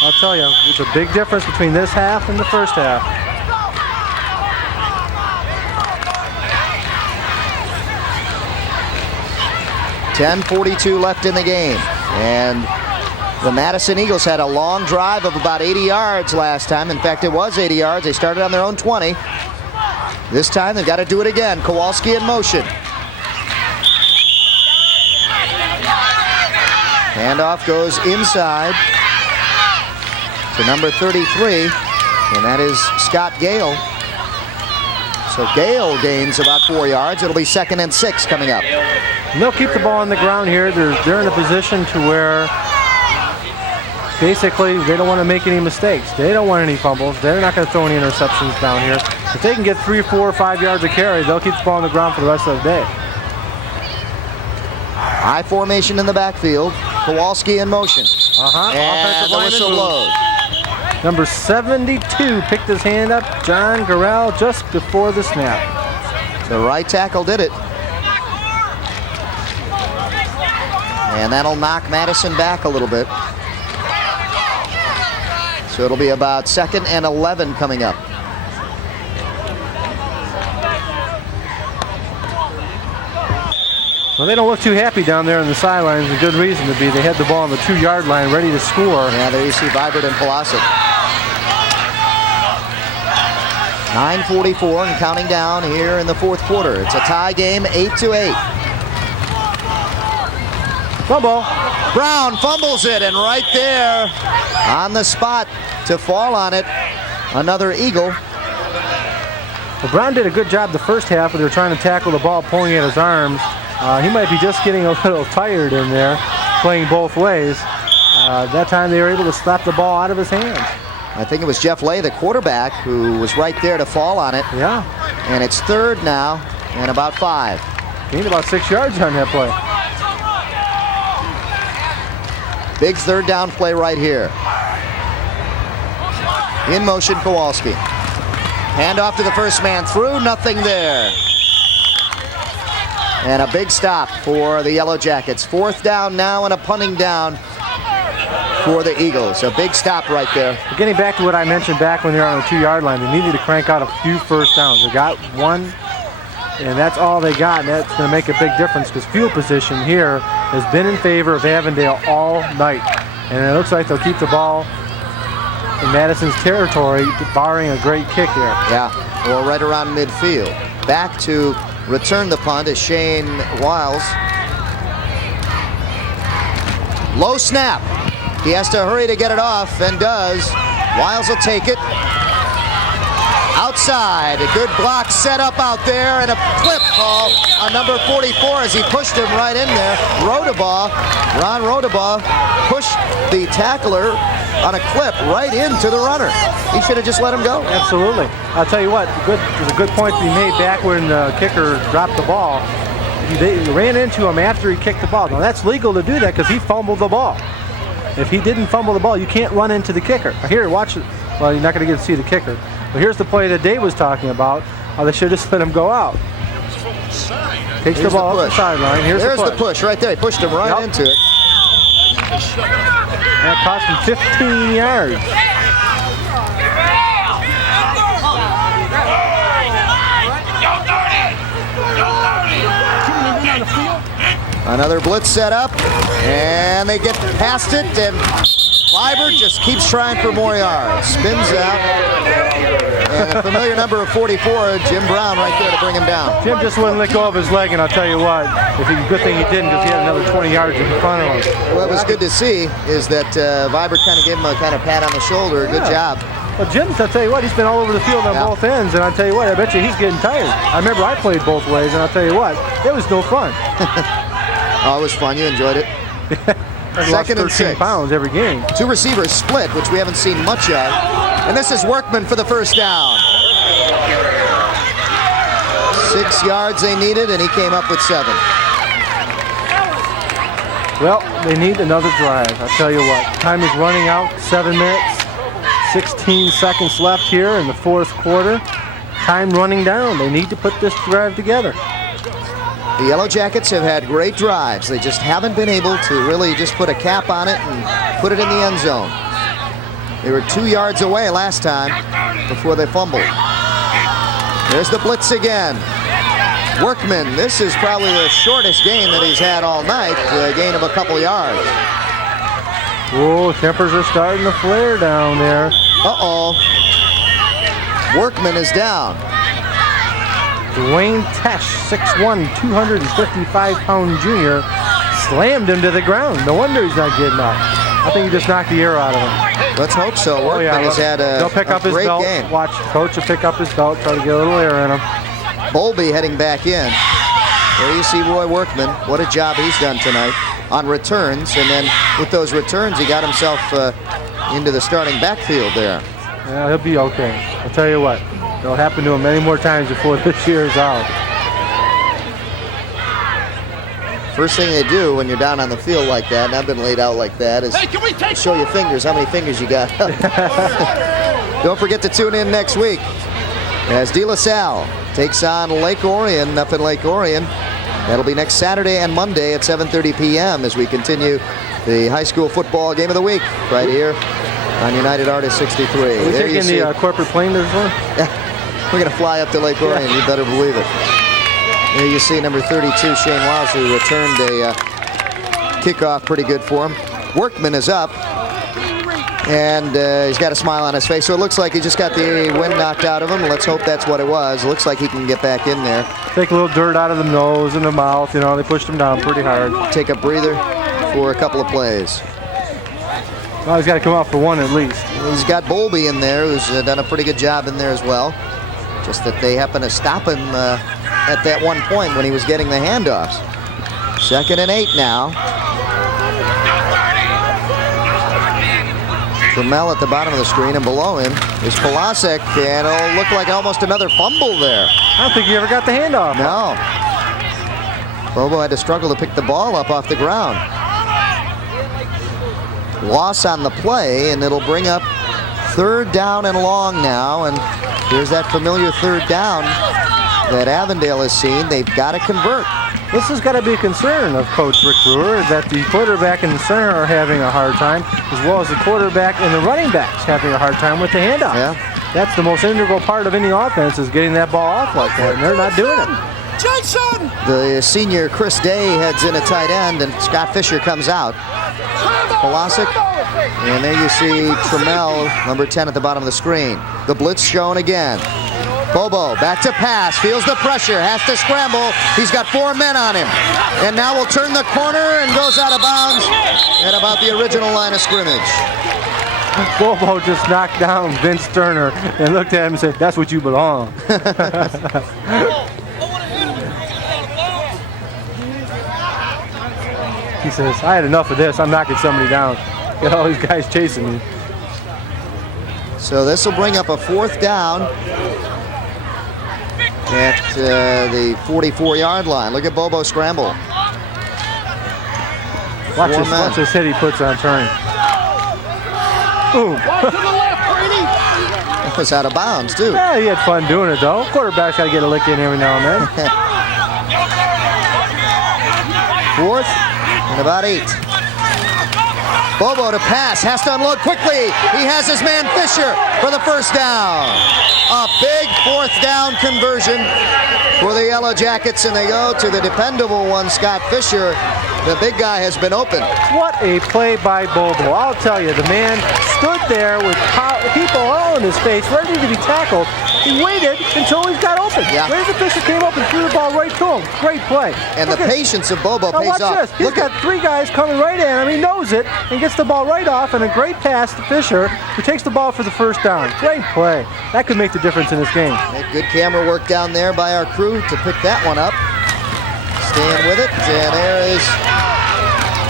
I'll tell you, it's a big difference between this half and the first half. .10:42 left in the game. And the Madison Eagles had a long drive of about 80 yards last time. In fact, it was 80 yards. They started on their own 20. This time they've got to do it again. Kowalski in motion. Handoff goes inside to number 33, and that is Scott Gale. So Gale gains about 4 yards. It'll be 2nd and 6 coming up. And they'll keep the ball on the ground here. They're in a position to where basically they don't want to make any mistakes. They don't want any fumbles. They're not going to throw any interceptions down here. If they can get 3, 4, 5 yards of carry, they'll keep the ball on the ground for the rest of the day. High formation in the backfield. Kowalski in motion. And the whistle blows. Number 72 picked his hand up. John Garrell just before the snap. The right tackle did it. And that'll knock Madison back a little bit. So it'll be about 2nd and 11 coming up. Well, they don't look too happy down there on the sidelines, and good reason to be. They had the ball on the 2-yard line ready to score. Yeah, there you see Vibert and Pulasic. 9:44 and counting down here in the fourth quarter. It's a tie game, 8-8. Fumble. Brown fumbles it, and right there on the spot to fall on it, another Eagle. Well, Brown did a good job the first half where they were trying to tackle the ball, pulling at his arms. He might be just getting a little tired in there, playing both ways. That time they were able to stop the ball out of his hands. I think it was Jeff Lay, the quarterback, who was right there to fall on it. Yeah. And it's 3rd now and about 5. Gained about 6 yards on that play. Big 3rd down play right here. In motion, Kowalski. Handoff to the first man through, nothing there. And a big stop for the Yellow Jackets. 4th down now and a punting down for the Eagles. A big stop right there. Getting back to what I mentioned back when they were on the 2-yard line, they needed to crank out a few first downs. They got one, and that's all they got. And that's going to make a big difference because field position here has been in favor of Avondale all night. And it looks like they'll keep the ball in Madison's territory, barring a great kick there. Yeah, or right around midfield. Back to return the punt is Shane Wiles. Low snap. He has to hurry to get it off, and does. Wiles will take it. Outside, a good block set up out there, and a clip call on number 44 as he pushed him right in there. Ron Rodabaugh pushed the tackler on a clip right into the runner. He should have just let him go. Absolutely. I'll tell you what, there's a good point to be made back when the kicker dropped the ball. They ran into him after he kicked the ball. Now that's legal to do that because he fumbled the ball. If he didn't fumble the ball, you can't run into the kicker. Here, watch it. Well, you're not going to get to see the kicker. But here's the play that Dave was talking about. How they should have just let him go out. Takes the ball up the sideline. There's the push right there. He pushed him right into it. That cost him 15 yards. Another blitz set up, and they get past it, and Viber just keeps trying for more yards. Spins out, and a familiar number of 44, Jim Brown right there to bring him down. Jim just wouldn't let go of his leg, and I'll tell you what, good thing he didn't, because he had another 20 yards in front of him. What was good to see is that Viber kind of gave him a kind of pat on the shoulder. Good job. Well, Jim, I'll tell you what, he's been all over the field on both ends, and I'll tell you what, I bet you he's getting tired. I remember I played both ways, and I'll tell you what, it was no fun. Oh, it was fun. You enjoyed it. Second and 6 pounds every game. Two receivers split, which we haven't seen much of. And this is Workman for the first down. 6 yards they needed, and he came up with 7. Well, they need another drive. I'll tell you what, time is running out. 7 minutes, 16 seconds left here in the fourth quarter. Time running down. They need to put this drive together. The Yellow Jackets have had great drives. They just haven't been able to really just put a cap on it and put it in the end zone. They were 2 yards away last time before they fumbled. There's the blitz again. Workman, this is probably the shortest gain that he's had all night, a gain of a couple yards. Whoa, tempers are starting to flare down there. Uh-oh. Workman is down. Dwayne Tesh, 6'1", 255-pound junior, slammed him to the ground. No wonder he's not getting up. I think he just knocked the air out of him. Let's hope so. Workman has had a great game. Watch, coach will pick up his belt, try to get a little air in him. Bowlby heading back in. There you see Roy Workman. What a job he's done tonight on returns. And then with those returns, he got himself into the starting backfield there. Yeah, he'll be okay. I'll tell you what. It'll happen to him many more times before this year is out. First thing they do when you're down on the field like that, and I've been laid out like that, is show your fingers, how many fingers you got. Don't forget to tune in next week as De La Salle takes on Lake Orion up in Lake Orion. That'll be next Saturday and Monday at 7:30 p.m. as we continue the high school football game of the week right here on United Artists 63. Are we taking the corporate plane this one? We're going to fly up to Lake Orion, you better believe it. There you see number 32, Shane Wiles, who returned a kickoff pretty good for him. Workman is up, and he's got a smile on his face, so it looks like he just got the wind knocked out of him. Let's hope that's what it was. It looks like he can get back in there. Take a little dirt out of the nose and the mouth, you know, they pushed him down pretty hard. Take a breather for a couple of plays. Well, he's got to come out for one at least. He's got Bowlby in there, who's done a pretty good job in there as well. Just that they happen to stop him at that one point when he was getting the handoffs. 2nd and 8 now. Trammell at the bottom of the screen, and below him is Polasek, and it'll look like almost another fumble there. I don't think he ever got the handoff. No. Bobo had to struggle to pick the ball up off the ground. Loss on the play, and it'll bring up 3rd down and long now, and here's that familiar 3rd down that Avondale has seen. They've got to convert. This has got to be a concern of Coach Rick Brewer, that the quarterback and the center are having a hard time, as well as the quarterback and the running backs having a hard time with the handoff. Yeah. That's the most integral part of any offense, is getting that ball off like that, and they're not doing it. Jason! The senior Chris Day heads in a tight end, and Scott Fisher comes out. Polasek, and there you see Trammell, number 10 at the bottom of the screen. The blitz shown again. Bobo back to pass, feels the pressure, has to scramble. He's got 4 men on him. And now will turn the corner and goes out of bounds at about the original line of scrimmage. Bobo just knocked down Vince Turner and looked at him and said, "That's what you belong." He says, "I had enough of this. I'm knocking somebody down. Got all these guys chasing me." So this will bring up a 4th down at the 44-yard line. Look at Bobo scramble. Watch this hit he puts on turning. Boom. That was out of bounds, too. Yeah, he had fun doing it, though. Quarterback's got to get a lick in every now and then. 4th and about 8. Bobo to pass, has to unload quickly. He has his man Fisher for the first down. A big fourth down conversion for the Yellow Jackets, and they go to the dependable one, Scott Fisher. The big guy has been open. What a play by Bobo. I'll tell you, the man stood there with people all in his face, ready to be tackled. He waited until he got open. Yeah. Razor Fisher came up and threw the ball right to him. Great play. And the patience of Bobo pays watch off. this. He's got three guys coming right at him. He knows it and gets the ball right off, and a great pass to Fisher, who takes the ball for the first down. Great play. That could make the difference in this game. Good camera work down there by our crew to pick that one up. Staying with it, and there is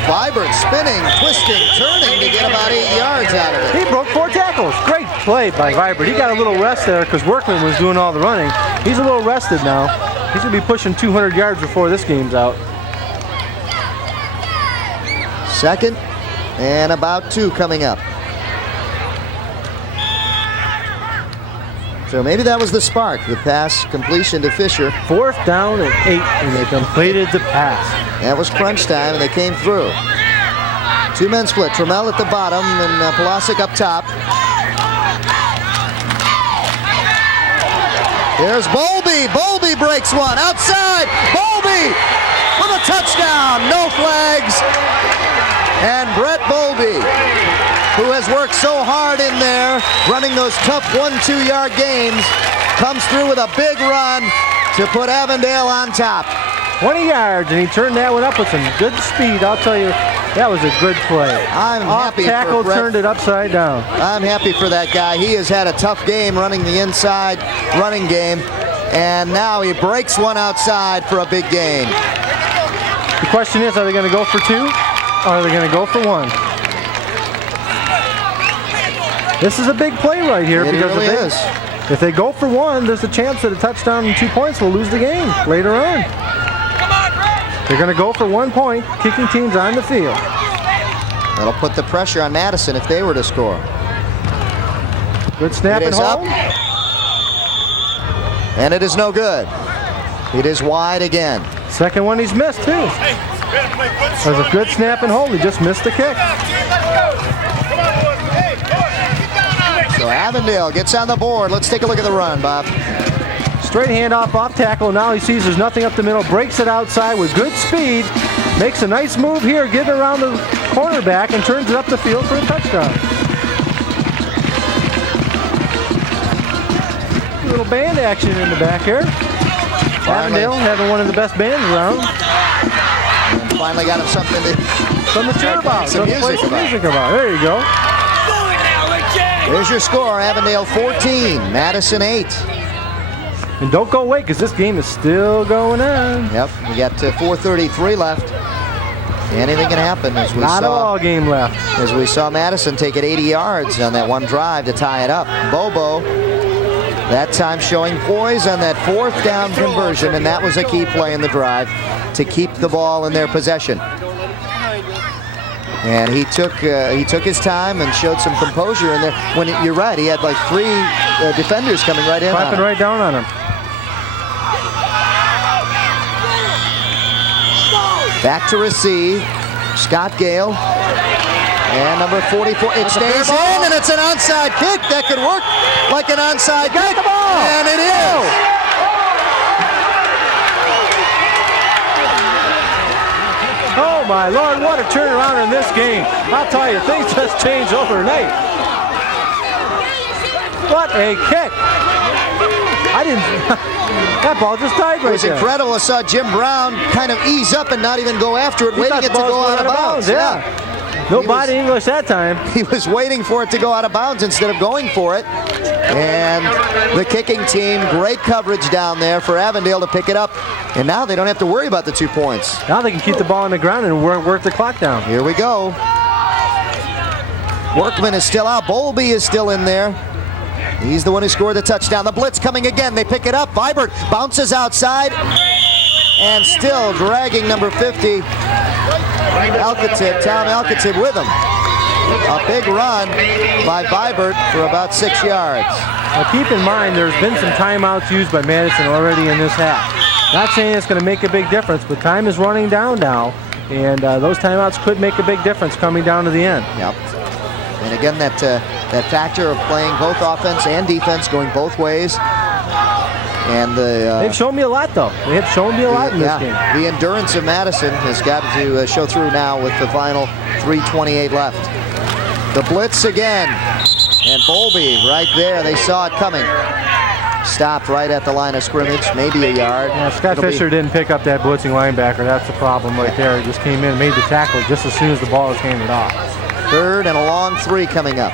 Vibert spinning, twisting, turning to get about 8 yards out of it. He broke 4 tackles. Great play by Vibert. He got a little rest there because Workman was doing all the running. He's a little rested now. He should be pushing 200 yards before this game's out. Second and about 2 coming up. So maybe that was the spark, the pass completion to Fisher. 4th down and 8, and they completed the pass. That was crunch time, and they came through. 2-men split. Trammell at the bottom, and Pulisic up top. There's Bowlby. Bowlby breaks one. Outside. Bowlby with a touchdown. No flags. And Brett Bowlby, who has worked so hard in there, running those tough 1-2 yard games, comes through with a big run to put Avondale on top. 20 yards, and he turned that one up with some good speed. I'll tell you, that was a good play. I'm happy tackle, for Brett. turned it upside down. I'm happy for that guy. He has had a tough game running the inside running game, and now he breaks one outside for a big gain. The question is, are they going to go for 2, or are they going to go for 1? This is a big play right here. It because really is. If they go for 1, there's a chance that a touchdown and 2 points will lose the game later on. They're going to go for 1 point, kicking teams on the field. That'll put the pressure on Madison if they were to score. Good snap It and is up. hold. And it is no good. It is wide again. Second one he's missed too. That was a good snap and hold. He just missed the kick. So Avondale gets on the board. Let's take a look at the run, Bob. Straight handoff off tackle. Now he sees there's nothing up the middle. Breaks it outside with good speed. Makes a nice move here, getting around the cornerback and turns it up the field for a touchdown. A little band action in the back here. Avondale having one of the best bands around. And finally got him something to Cheer about. some music about. There you go. There's your score. Avondale 14, Madison 8. And don't go away because this game is still going on. Yep, we got 4:33 left. Anything can happen as we Not a saw. ball game left. As we saw Madison take it 80 yards on that one drive to tie it up. Bobo, that time showing poise on that 4th down conversion, and that was a key play in the drive to keep the ball in their possession. And he took his time and showed some composure in there. When you're right, he had like 3 defenders coming right in. Clapping right down on him. Back to receive, Scott Gale, and number 44. It stays in, and it's an onside kick that could work like an onside kick, and it is. Oh my Lord, what a turnaround in this game. I'll tell you, things just changed overnight. What a kick. That ball just died right there. It was incredible. I saw Jim Brown kind of ease up and not even go after it, waiting it to go out of bounds. Yeah. No body English that time. He was waiting for it to go out of bounds instead of going for it. And the kicking team, great coverage down there for Avondale to pick it up. And now they don't have to worry about the 2 points. Now they can keep the ball on the ground and work the clock down. Here we go. Workman is still out. Bowlby is still in there. He's the one who scored the touchdown. The blitz coming again. They pick it up. Vibert bounces outside. And still dragging number 50. Tom Alcatib with him. A big run by Vibert for about 6 yards. Now keep in mind there's been some timeouts used by Madison already in this half. Not saying it's going to make a big difference, but time is running down now. and those timeouts could make a big difference coming down to the end. Yep. And again, that factor of playing both offense and defense, going both ways. And they've shown me a lot, though. They have shown me a lot in this game. The endurance of Madison has got to show through now with the final 3:28 left. The blitz again. And Bowlby right there. They saw it coming. Stopped right at the line of scrimmage, maybe a yard. Yeah, Scott Fisher didn't pick up that blitzing linebacker. That's the problem right there. He just came in and made the tackle just as soon as the ball was handed off. 3rd and a long 3 coming up.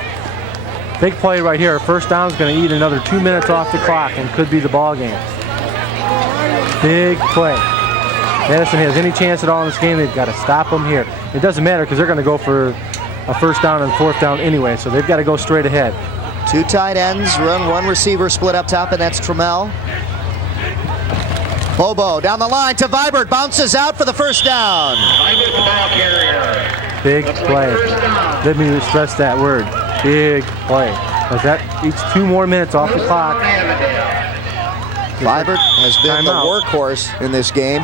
Big play right here. First down is going to eat another 2 minutes off the clock and could be the ball game. Big play. Madison has any chance at all in this game, they've got to stop them here. It doesn't matter because they're going to go for a first down and 4th down anyway, so they've got to go straight ahead. 2 tight ends, one receiver split up top, and that's Trammell. Bobo down the line to Vibert, bounces out for the first down. Big play. Let me stress that word. Big play. Because that eats 2 more minutes off the clock. Vibert has been the workhorse in this game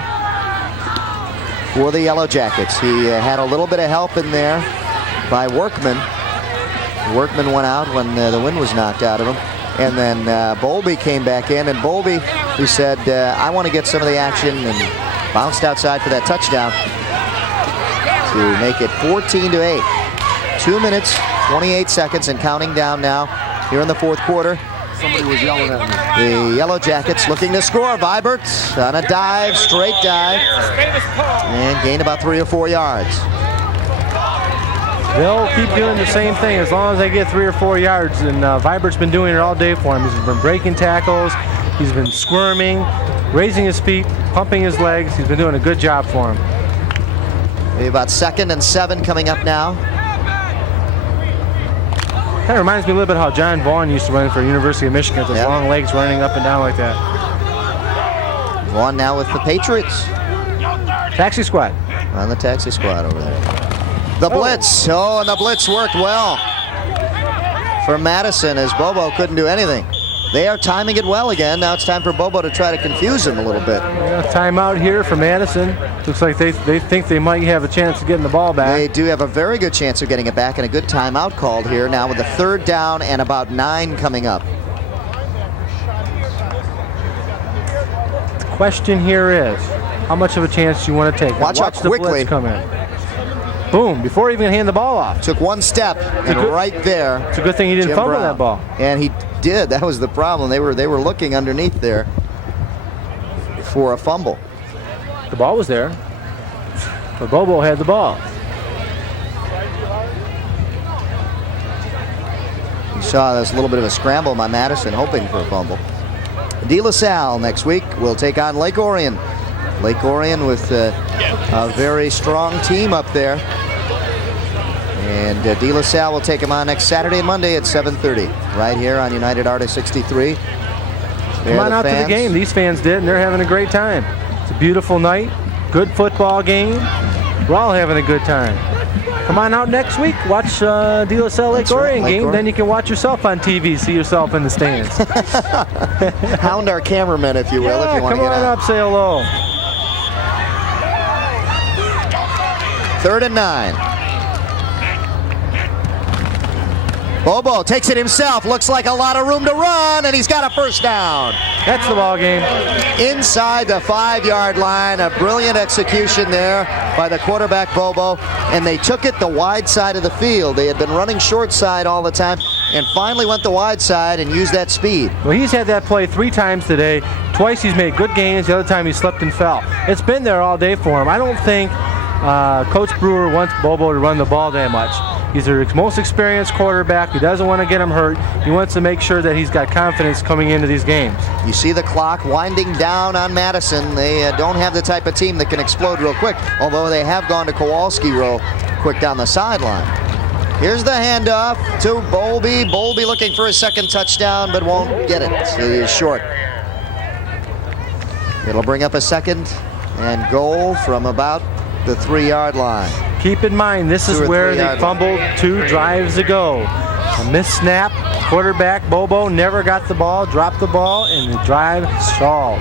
for the Yellow Jackets. He had a little bit of help in there by Workman. Workman went out when the wind was knocked out of him. And then Bowlby came back in, and Bowlby, who said, I want to get some of the action, and bounced outside for that touchdown to make it 14-8. 2 minutes, 28 seconds, and counting down now here in the 4th quarter. Somebody was yelling at me. The Yellow Jackets looking to score. Vibert on a dive, straight dive, and gained about 3 or 4 yards. They'll keep doing the same thing as long as they get 3 or 4 yards, and Vibert's been doing it all day for him. He's been breaking tackles, he's been squirming, raising his feet, pumping his legs. He's been doing a good job for him. Maybe about 2nd and 7 coming up now. Kind of reminds me a little bit how John Vaughn used to run for University of Michigan, with his long legs running up and down like that. Vaughn now with the Patriots. Taxi squad. On the taxi squad over there. The blitz. Oh, and the blitz worked well for Madison as Bobo couldn't do anything. They are timing it well again. Now it's time for Bobo to try to confuse him a little bit. Yeah, timeout here for Madison. Looks like they think they might have a chance of getting the ball back. They do have a very good chance of getting it back, and a good timeout called here now with the 3rd down and about 9 coming up. The question here is, how much of a chance do you want to take? Watch how the quickly blitz come in. Boom, before he even hand the ball off. Took 1 step, and right there. It's a good thing he didn't fumble that ball. And he did. That was the problem. They were looking underneath there for a fumble. The ball was there, but Bobo had the ball. You saw this little bit of a scramble by Madison, hoping for a fumble. De La Salle next week will take on Lake Orion. Lake Orion with a very strong team up there. And De La Salle will take them on next Saturday and Monday at 7:30, right here on United Artist 63. Come on out to the game. These fans did, and they're having a great time. It's a beautiful night, good football game. We're all having a good time. Come on out next week. Watch De La Salle Lake Orion game. Then you can watch yourself on TV, see yourself in the stands. Hound our cameraman, if you will, if you want to get out. Come on up, say hello. 3rd and 9. Bobo takes it himself. Looks like a lot of room to run, and he's got a first down. That's the ball game. Inside the 5-yard line, a brilliant execution there by the quarterback Bobo, and they took it the wide side of the field. They had been running short side all the time, and finally went the wide side and used that speed. Well, he's had that play 3 times today. Twice he's made good gains. The other time he slipped and fell. It's been there all day for him. I don't think Coach Brewer wants Bobo to run the ball that much. He's their most experienced quarterback. He doesn't want to get him hurt. He wants to make sure that he's got confidence coming into these games. You see the clock winding down on Madison. They don't have the type of team that can explode real quick, although they have gone to Kowalski real quick down the sideline. Here's the handoff to Bowlby. Bowlby looking for his 2nd touchdown, but won't get it. So he is short. It'll bring up a 2nd and goal from about the 3-yard line. Keep in mind, this is where they fumbled 2 drives ago. A missed snap, quarterback Bobo never got the ball, dropped the ball, and the drive stalled.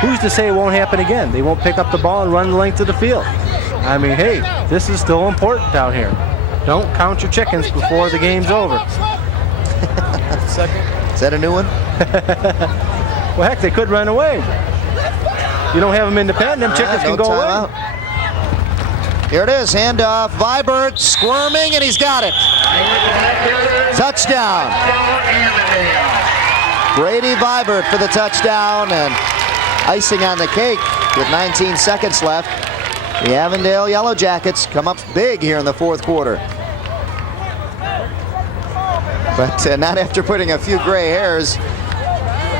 who's to say it won't happen again? They won't pick up the ball and run the length of the field. I mean, hey, this is still important down here. Don't count your chickens before the game's over. Is that a new one? Well, heck, they could run away. You don't have them independent, them chickens can go away. Here it is, handoff, Vibert squirming, and he's got it. Touchdown. Brady Vibert for the touchdown, and icing on the cake with 19 seconds left. The Avondale Yellow Jackets come up big here in the fourth quarter. But not after putting a few gray hairs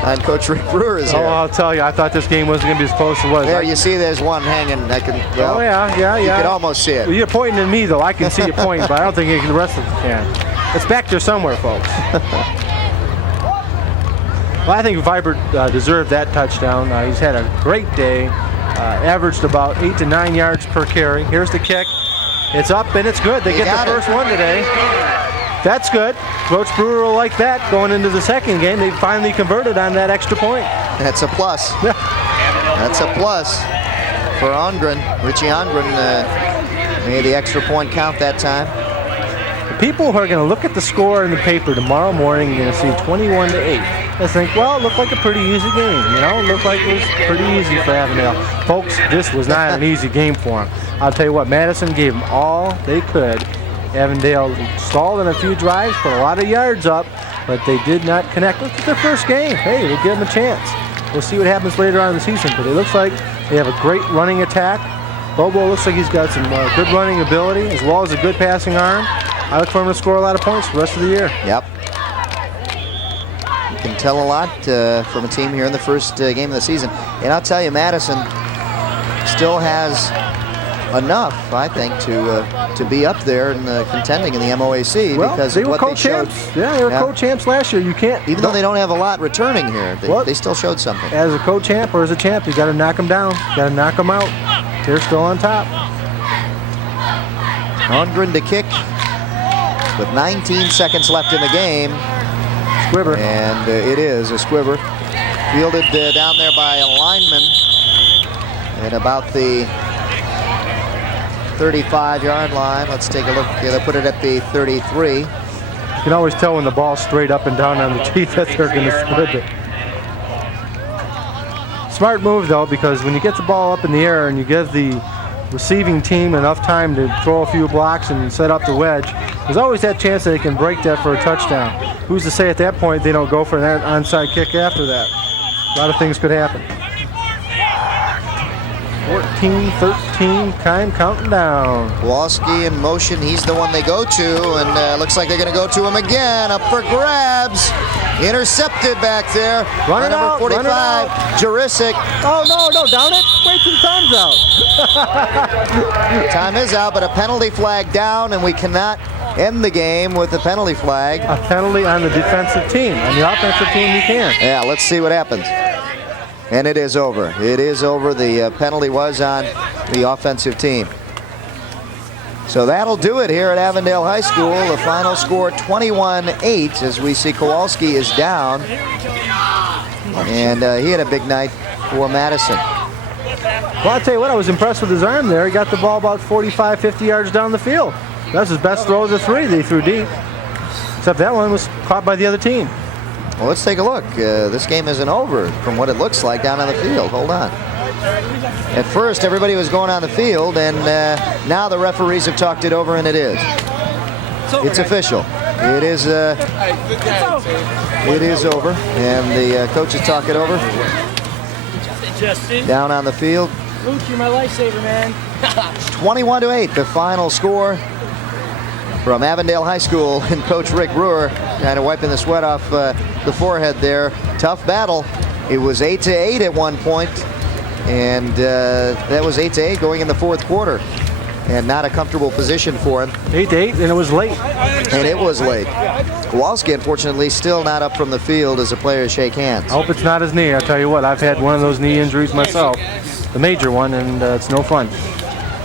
on Coach Rick Brewer's hair. Oh, I'll tell you, I thought this game wasn't going to be as close as it was. There, you see there's one hanging. I can, well, oh, yeah. You can almost see it. Well, you're pointing at me, though. I can see you pointing, but I don't think the rest of us can. It's back there somewhere, folks. Well, I think Vibert deserved that touchdown. He's had a great day. Averaged about 8 to 9 yards per carry. Here's the kick. It's up and it's good. They get the first one today. That's good. Coach Brewer will like that going into the second game. They finally converted on that extra point. That's a plus. That's a plus for Ongren. Richie Ongren made the extra point count that time. The people who are going to look at the score in the paper tomorrow morning are going to see 21-8. They think, well, it looked like a pretty easy game. You know, it looked like it was pretty easy for Avondale. Folks, this was not an easy game for them. I'll tell you what, Madison gave them all they could. Avondale stalled in a few drives, put a lot of yards up, but they did not connect. Look at their first game. Hey, we'll give them a chance. We'll see what happens later on in the season, but it looks like they have a great running attack. Bobo looks like he's got some good running ability as well as a good passing arm. I look for him to score a lot of points for the rest of the year. Yep. You can tell a lot from a team here in the first game of the season. And I'll tell you, Madison still has enough, I think, to be up there and contending in the MOAC, well, because they of were what co-champs. they showed. Yeah, they were co-champs last year. You can't, even though they don't have a lot returning here, they still showed something. As a co-champ or as a champ, you got to knock them down. You got to knock them out. They're still on top. Ongren to kick with 19 seconds left in the game. Squibber. And it is a squibber. Fielded down there by a lineman at about the 35-yard line. Let's take a look. They put it at the 33. You can always tell when the ball's straight up and down on the teeth that they're going to squib it. Smart move, though, because when you get the ball up in the air and you give the receiving team enough time to throw a few blocks and set up the wedge, there's always that chance that they can break that for a touchdown. Who's to say at that point they don't go for that onside kick after that? A lot of things could happen. 14-13, time counting down. Kowalski in motion. He's the one they go to, and looks like they're going to go to him again. Up for grabs. Intercepted back there. Run it number out, 45, Jurisic. Oh, no, down it. Wait till the time's out. Time is out, but a penalty flag down, and we cannot end the game with a penalty flag. A penalty on the defensive team. On the offensive team, you can. Yeah, let's see what happens. And it is over. It is over. The penalty was on the offensive team. So that'll do it here at Avondale High School. The final score 21-8 as we see Kowalski is down. And he had a big night for Madison. Well, I'll tell you what, I was impressed with his arm there. He got the ball about 45, 50 yards down the field. That's his best throw of the three they threw deep. Except that one was caught by the other team. Well, let's take a look. This game isn't over from what it looks like down on the field. Hold on. At first, everybody was going on the field, and now the referees have talked it over, and it is. It's official. It is over, and the coaches talk it over. Down on the field. Luke, you're my lifesaver, man. 21-8, the final score from Avondale High School, and Coach Rick Brewer kind of wiping the sweat off the forehead there. Tough battle. It was 8-8 at one point, and that was 8-8 going in the fourth quarter, and not a comfortable position for him. 8-8, and it was late. And it was late. Kowalski, unfortunately, still not up from the field as the players shake hands. I hope it's not his knee. I'll tell you what, I've had one of those knee injuries myself, the major one, and it's no fun.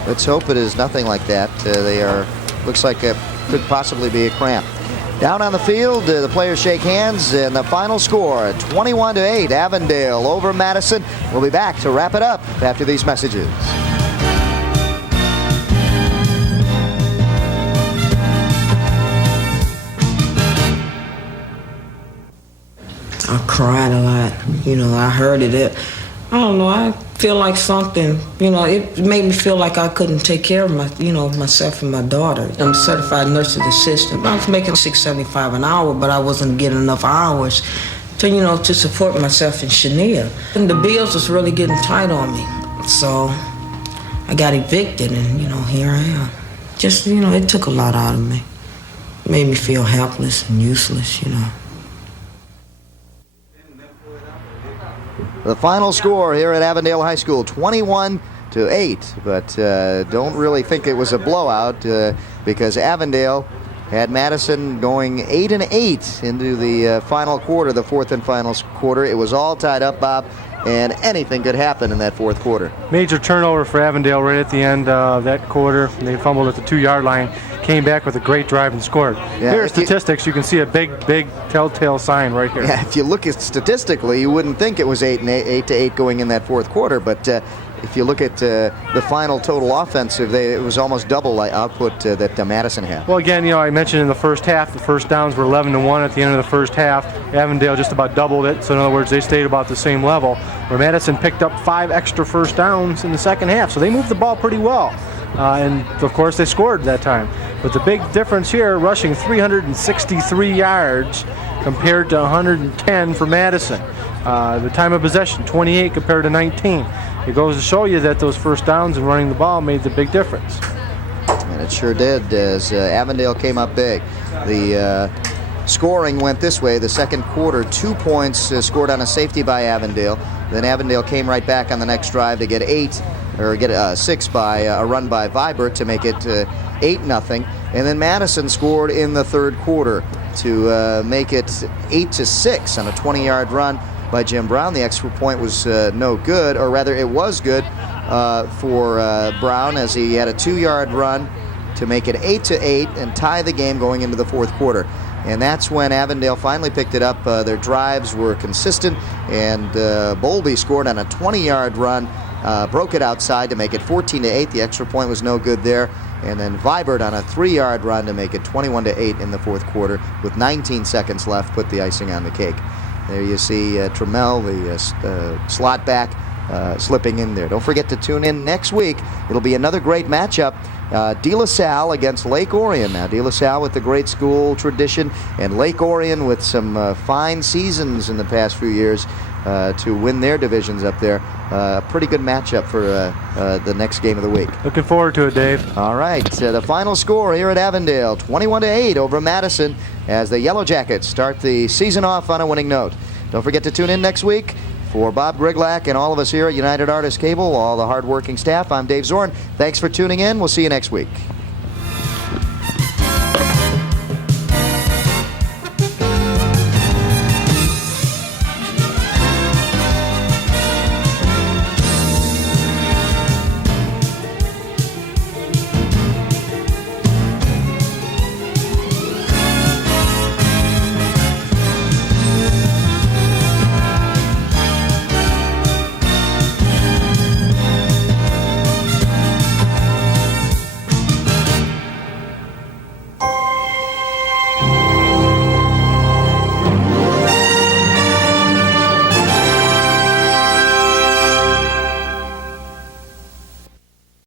Let's hope it is nothing like that. They are, looks like it could possibly be a cramp. Down on the field, the players shake hands, and the final score, 21-8, Avondale over Madison. We'll be back to wrap it up after these messages. I cried a lot. I heard it. I don't know. I feel like something. It made me feel like I couldn't take care of myself and my daughter. I'm a certified nurse's assistant. I was making $6.75 an hour, but I wasn't getting enough hours to support myself and Shania. And the bills was really getting tight on me, so I got evicted, and here I am. Just it took a lot out of me. It made me feel helpless and useless. The final score here at Avondale High School, 21-8, but don't really think it was a blowout because Avondale had Madison going 8-8 into the final quarter, the fourth and final quarter. It was all tied up, Bob, and anything could happen in that fourth quarter. Major turnover for Avondale right at the end of that quarter. They fumbled at the 2-yard line, came back with a great drive and scored. Yeah, here are statistics. You can see a big telltale sign right here. Yeah, if you look at statistically, you wouldn't think it was 8-8 going in that fourth quarter, but if you look at the final total offensive, it was almost double output that Madison had. Well, again, I mentioned in the first half, the first downs were 11-1 at the end of the first half. Avondale just about doubled it, so in other words, they stayed about the same level, where Madison picked up 5 extra first downs in the second half, so they moved the ball pretty well. And, of course, they scored that time. But the big difference here, rushing 363 yards compared to 110 for Madison. The time of possession, 28 compared to 19. It goes to show you that those first downs and running the ball made the big difference. And it sure did, as Avondale came up big. The scoring went this way. The second quarter, 2 points scored on a safety by Avondale. Then Avondale came right back on the next drive to get 6 by a run by Vibert to make it 8-0. And then Madison scored in the third quarter to make it 8-6 on a 20-yard run by Jim Brown. The extra point was no good, or rather it was good for Brown, as he had a 2-yard run to make it 8-8 and tie the game going into the fourth quarter. And that's when Avondale finally picked it up. Their drives were consistent, and Bowlby scored on a 20-yard run, broke it outside to make it 14-8. The extra point was no good there. And then Vibert on a 3-yard run to make it 21-8 in the fourth quarter with 19 seconds left, put the icing on the cake. There you see Trammell, the slot back, slipping in there. Don't forget to tune in next week. It'll be another great matchup. De La Salle against Lake Orion. Now, De La Salle with the great school tradition, and Lake Orion with some fine seasons in the past few years to win their divisions up there. Pretty good matchup for the next game of the week. Looking forward to it, Dave. All right, the final score here at Avondale, 21-8 over Madison, as the Yellow Jackets start the season off on a winning note. Don't forget to tune in next week. For Bob Griglak and all of us here at United Artists Cable, all the hardworking staff, I'm Dave Zorn. Thanks for tuning in. We'll see you next week.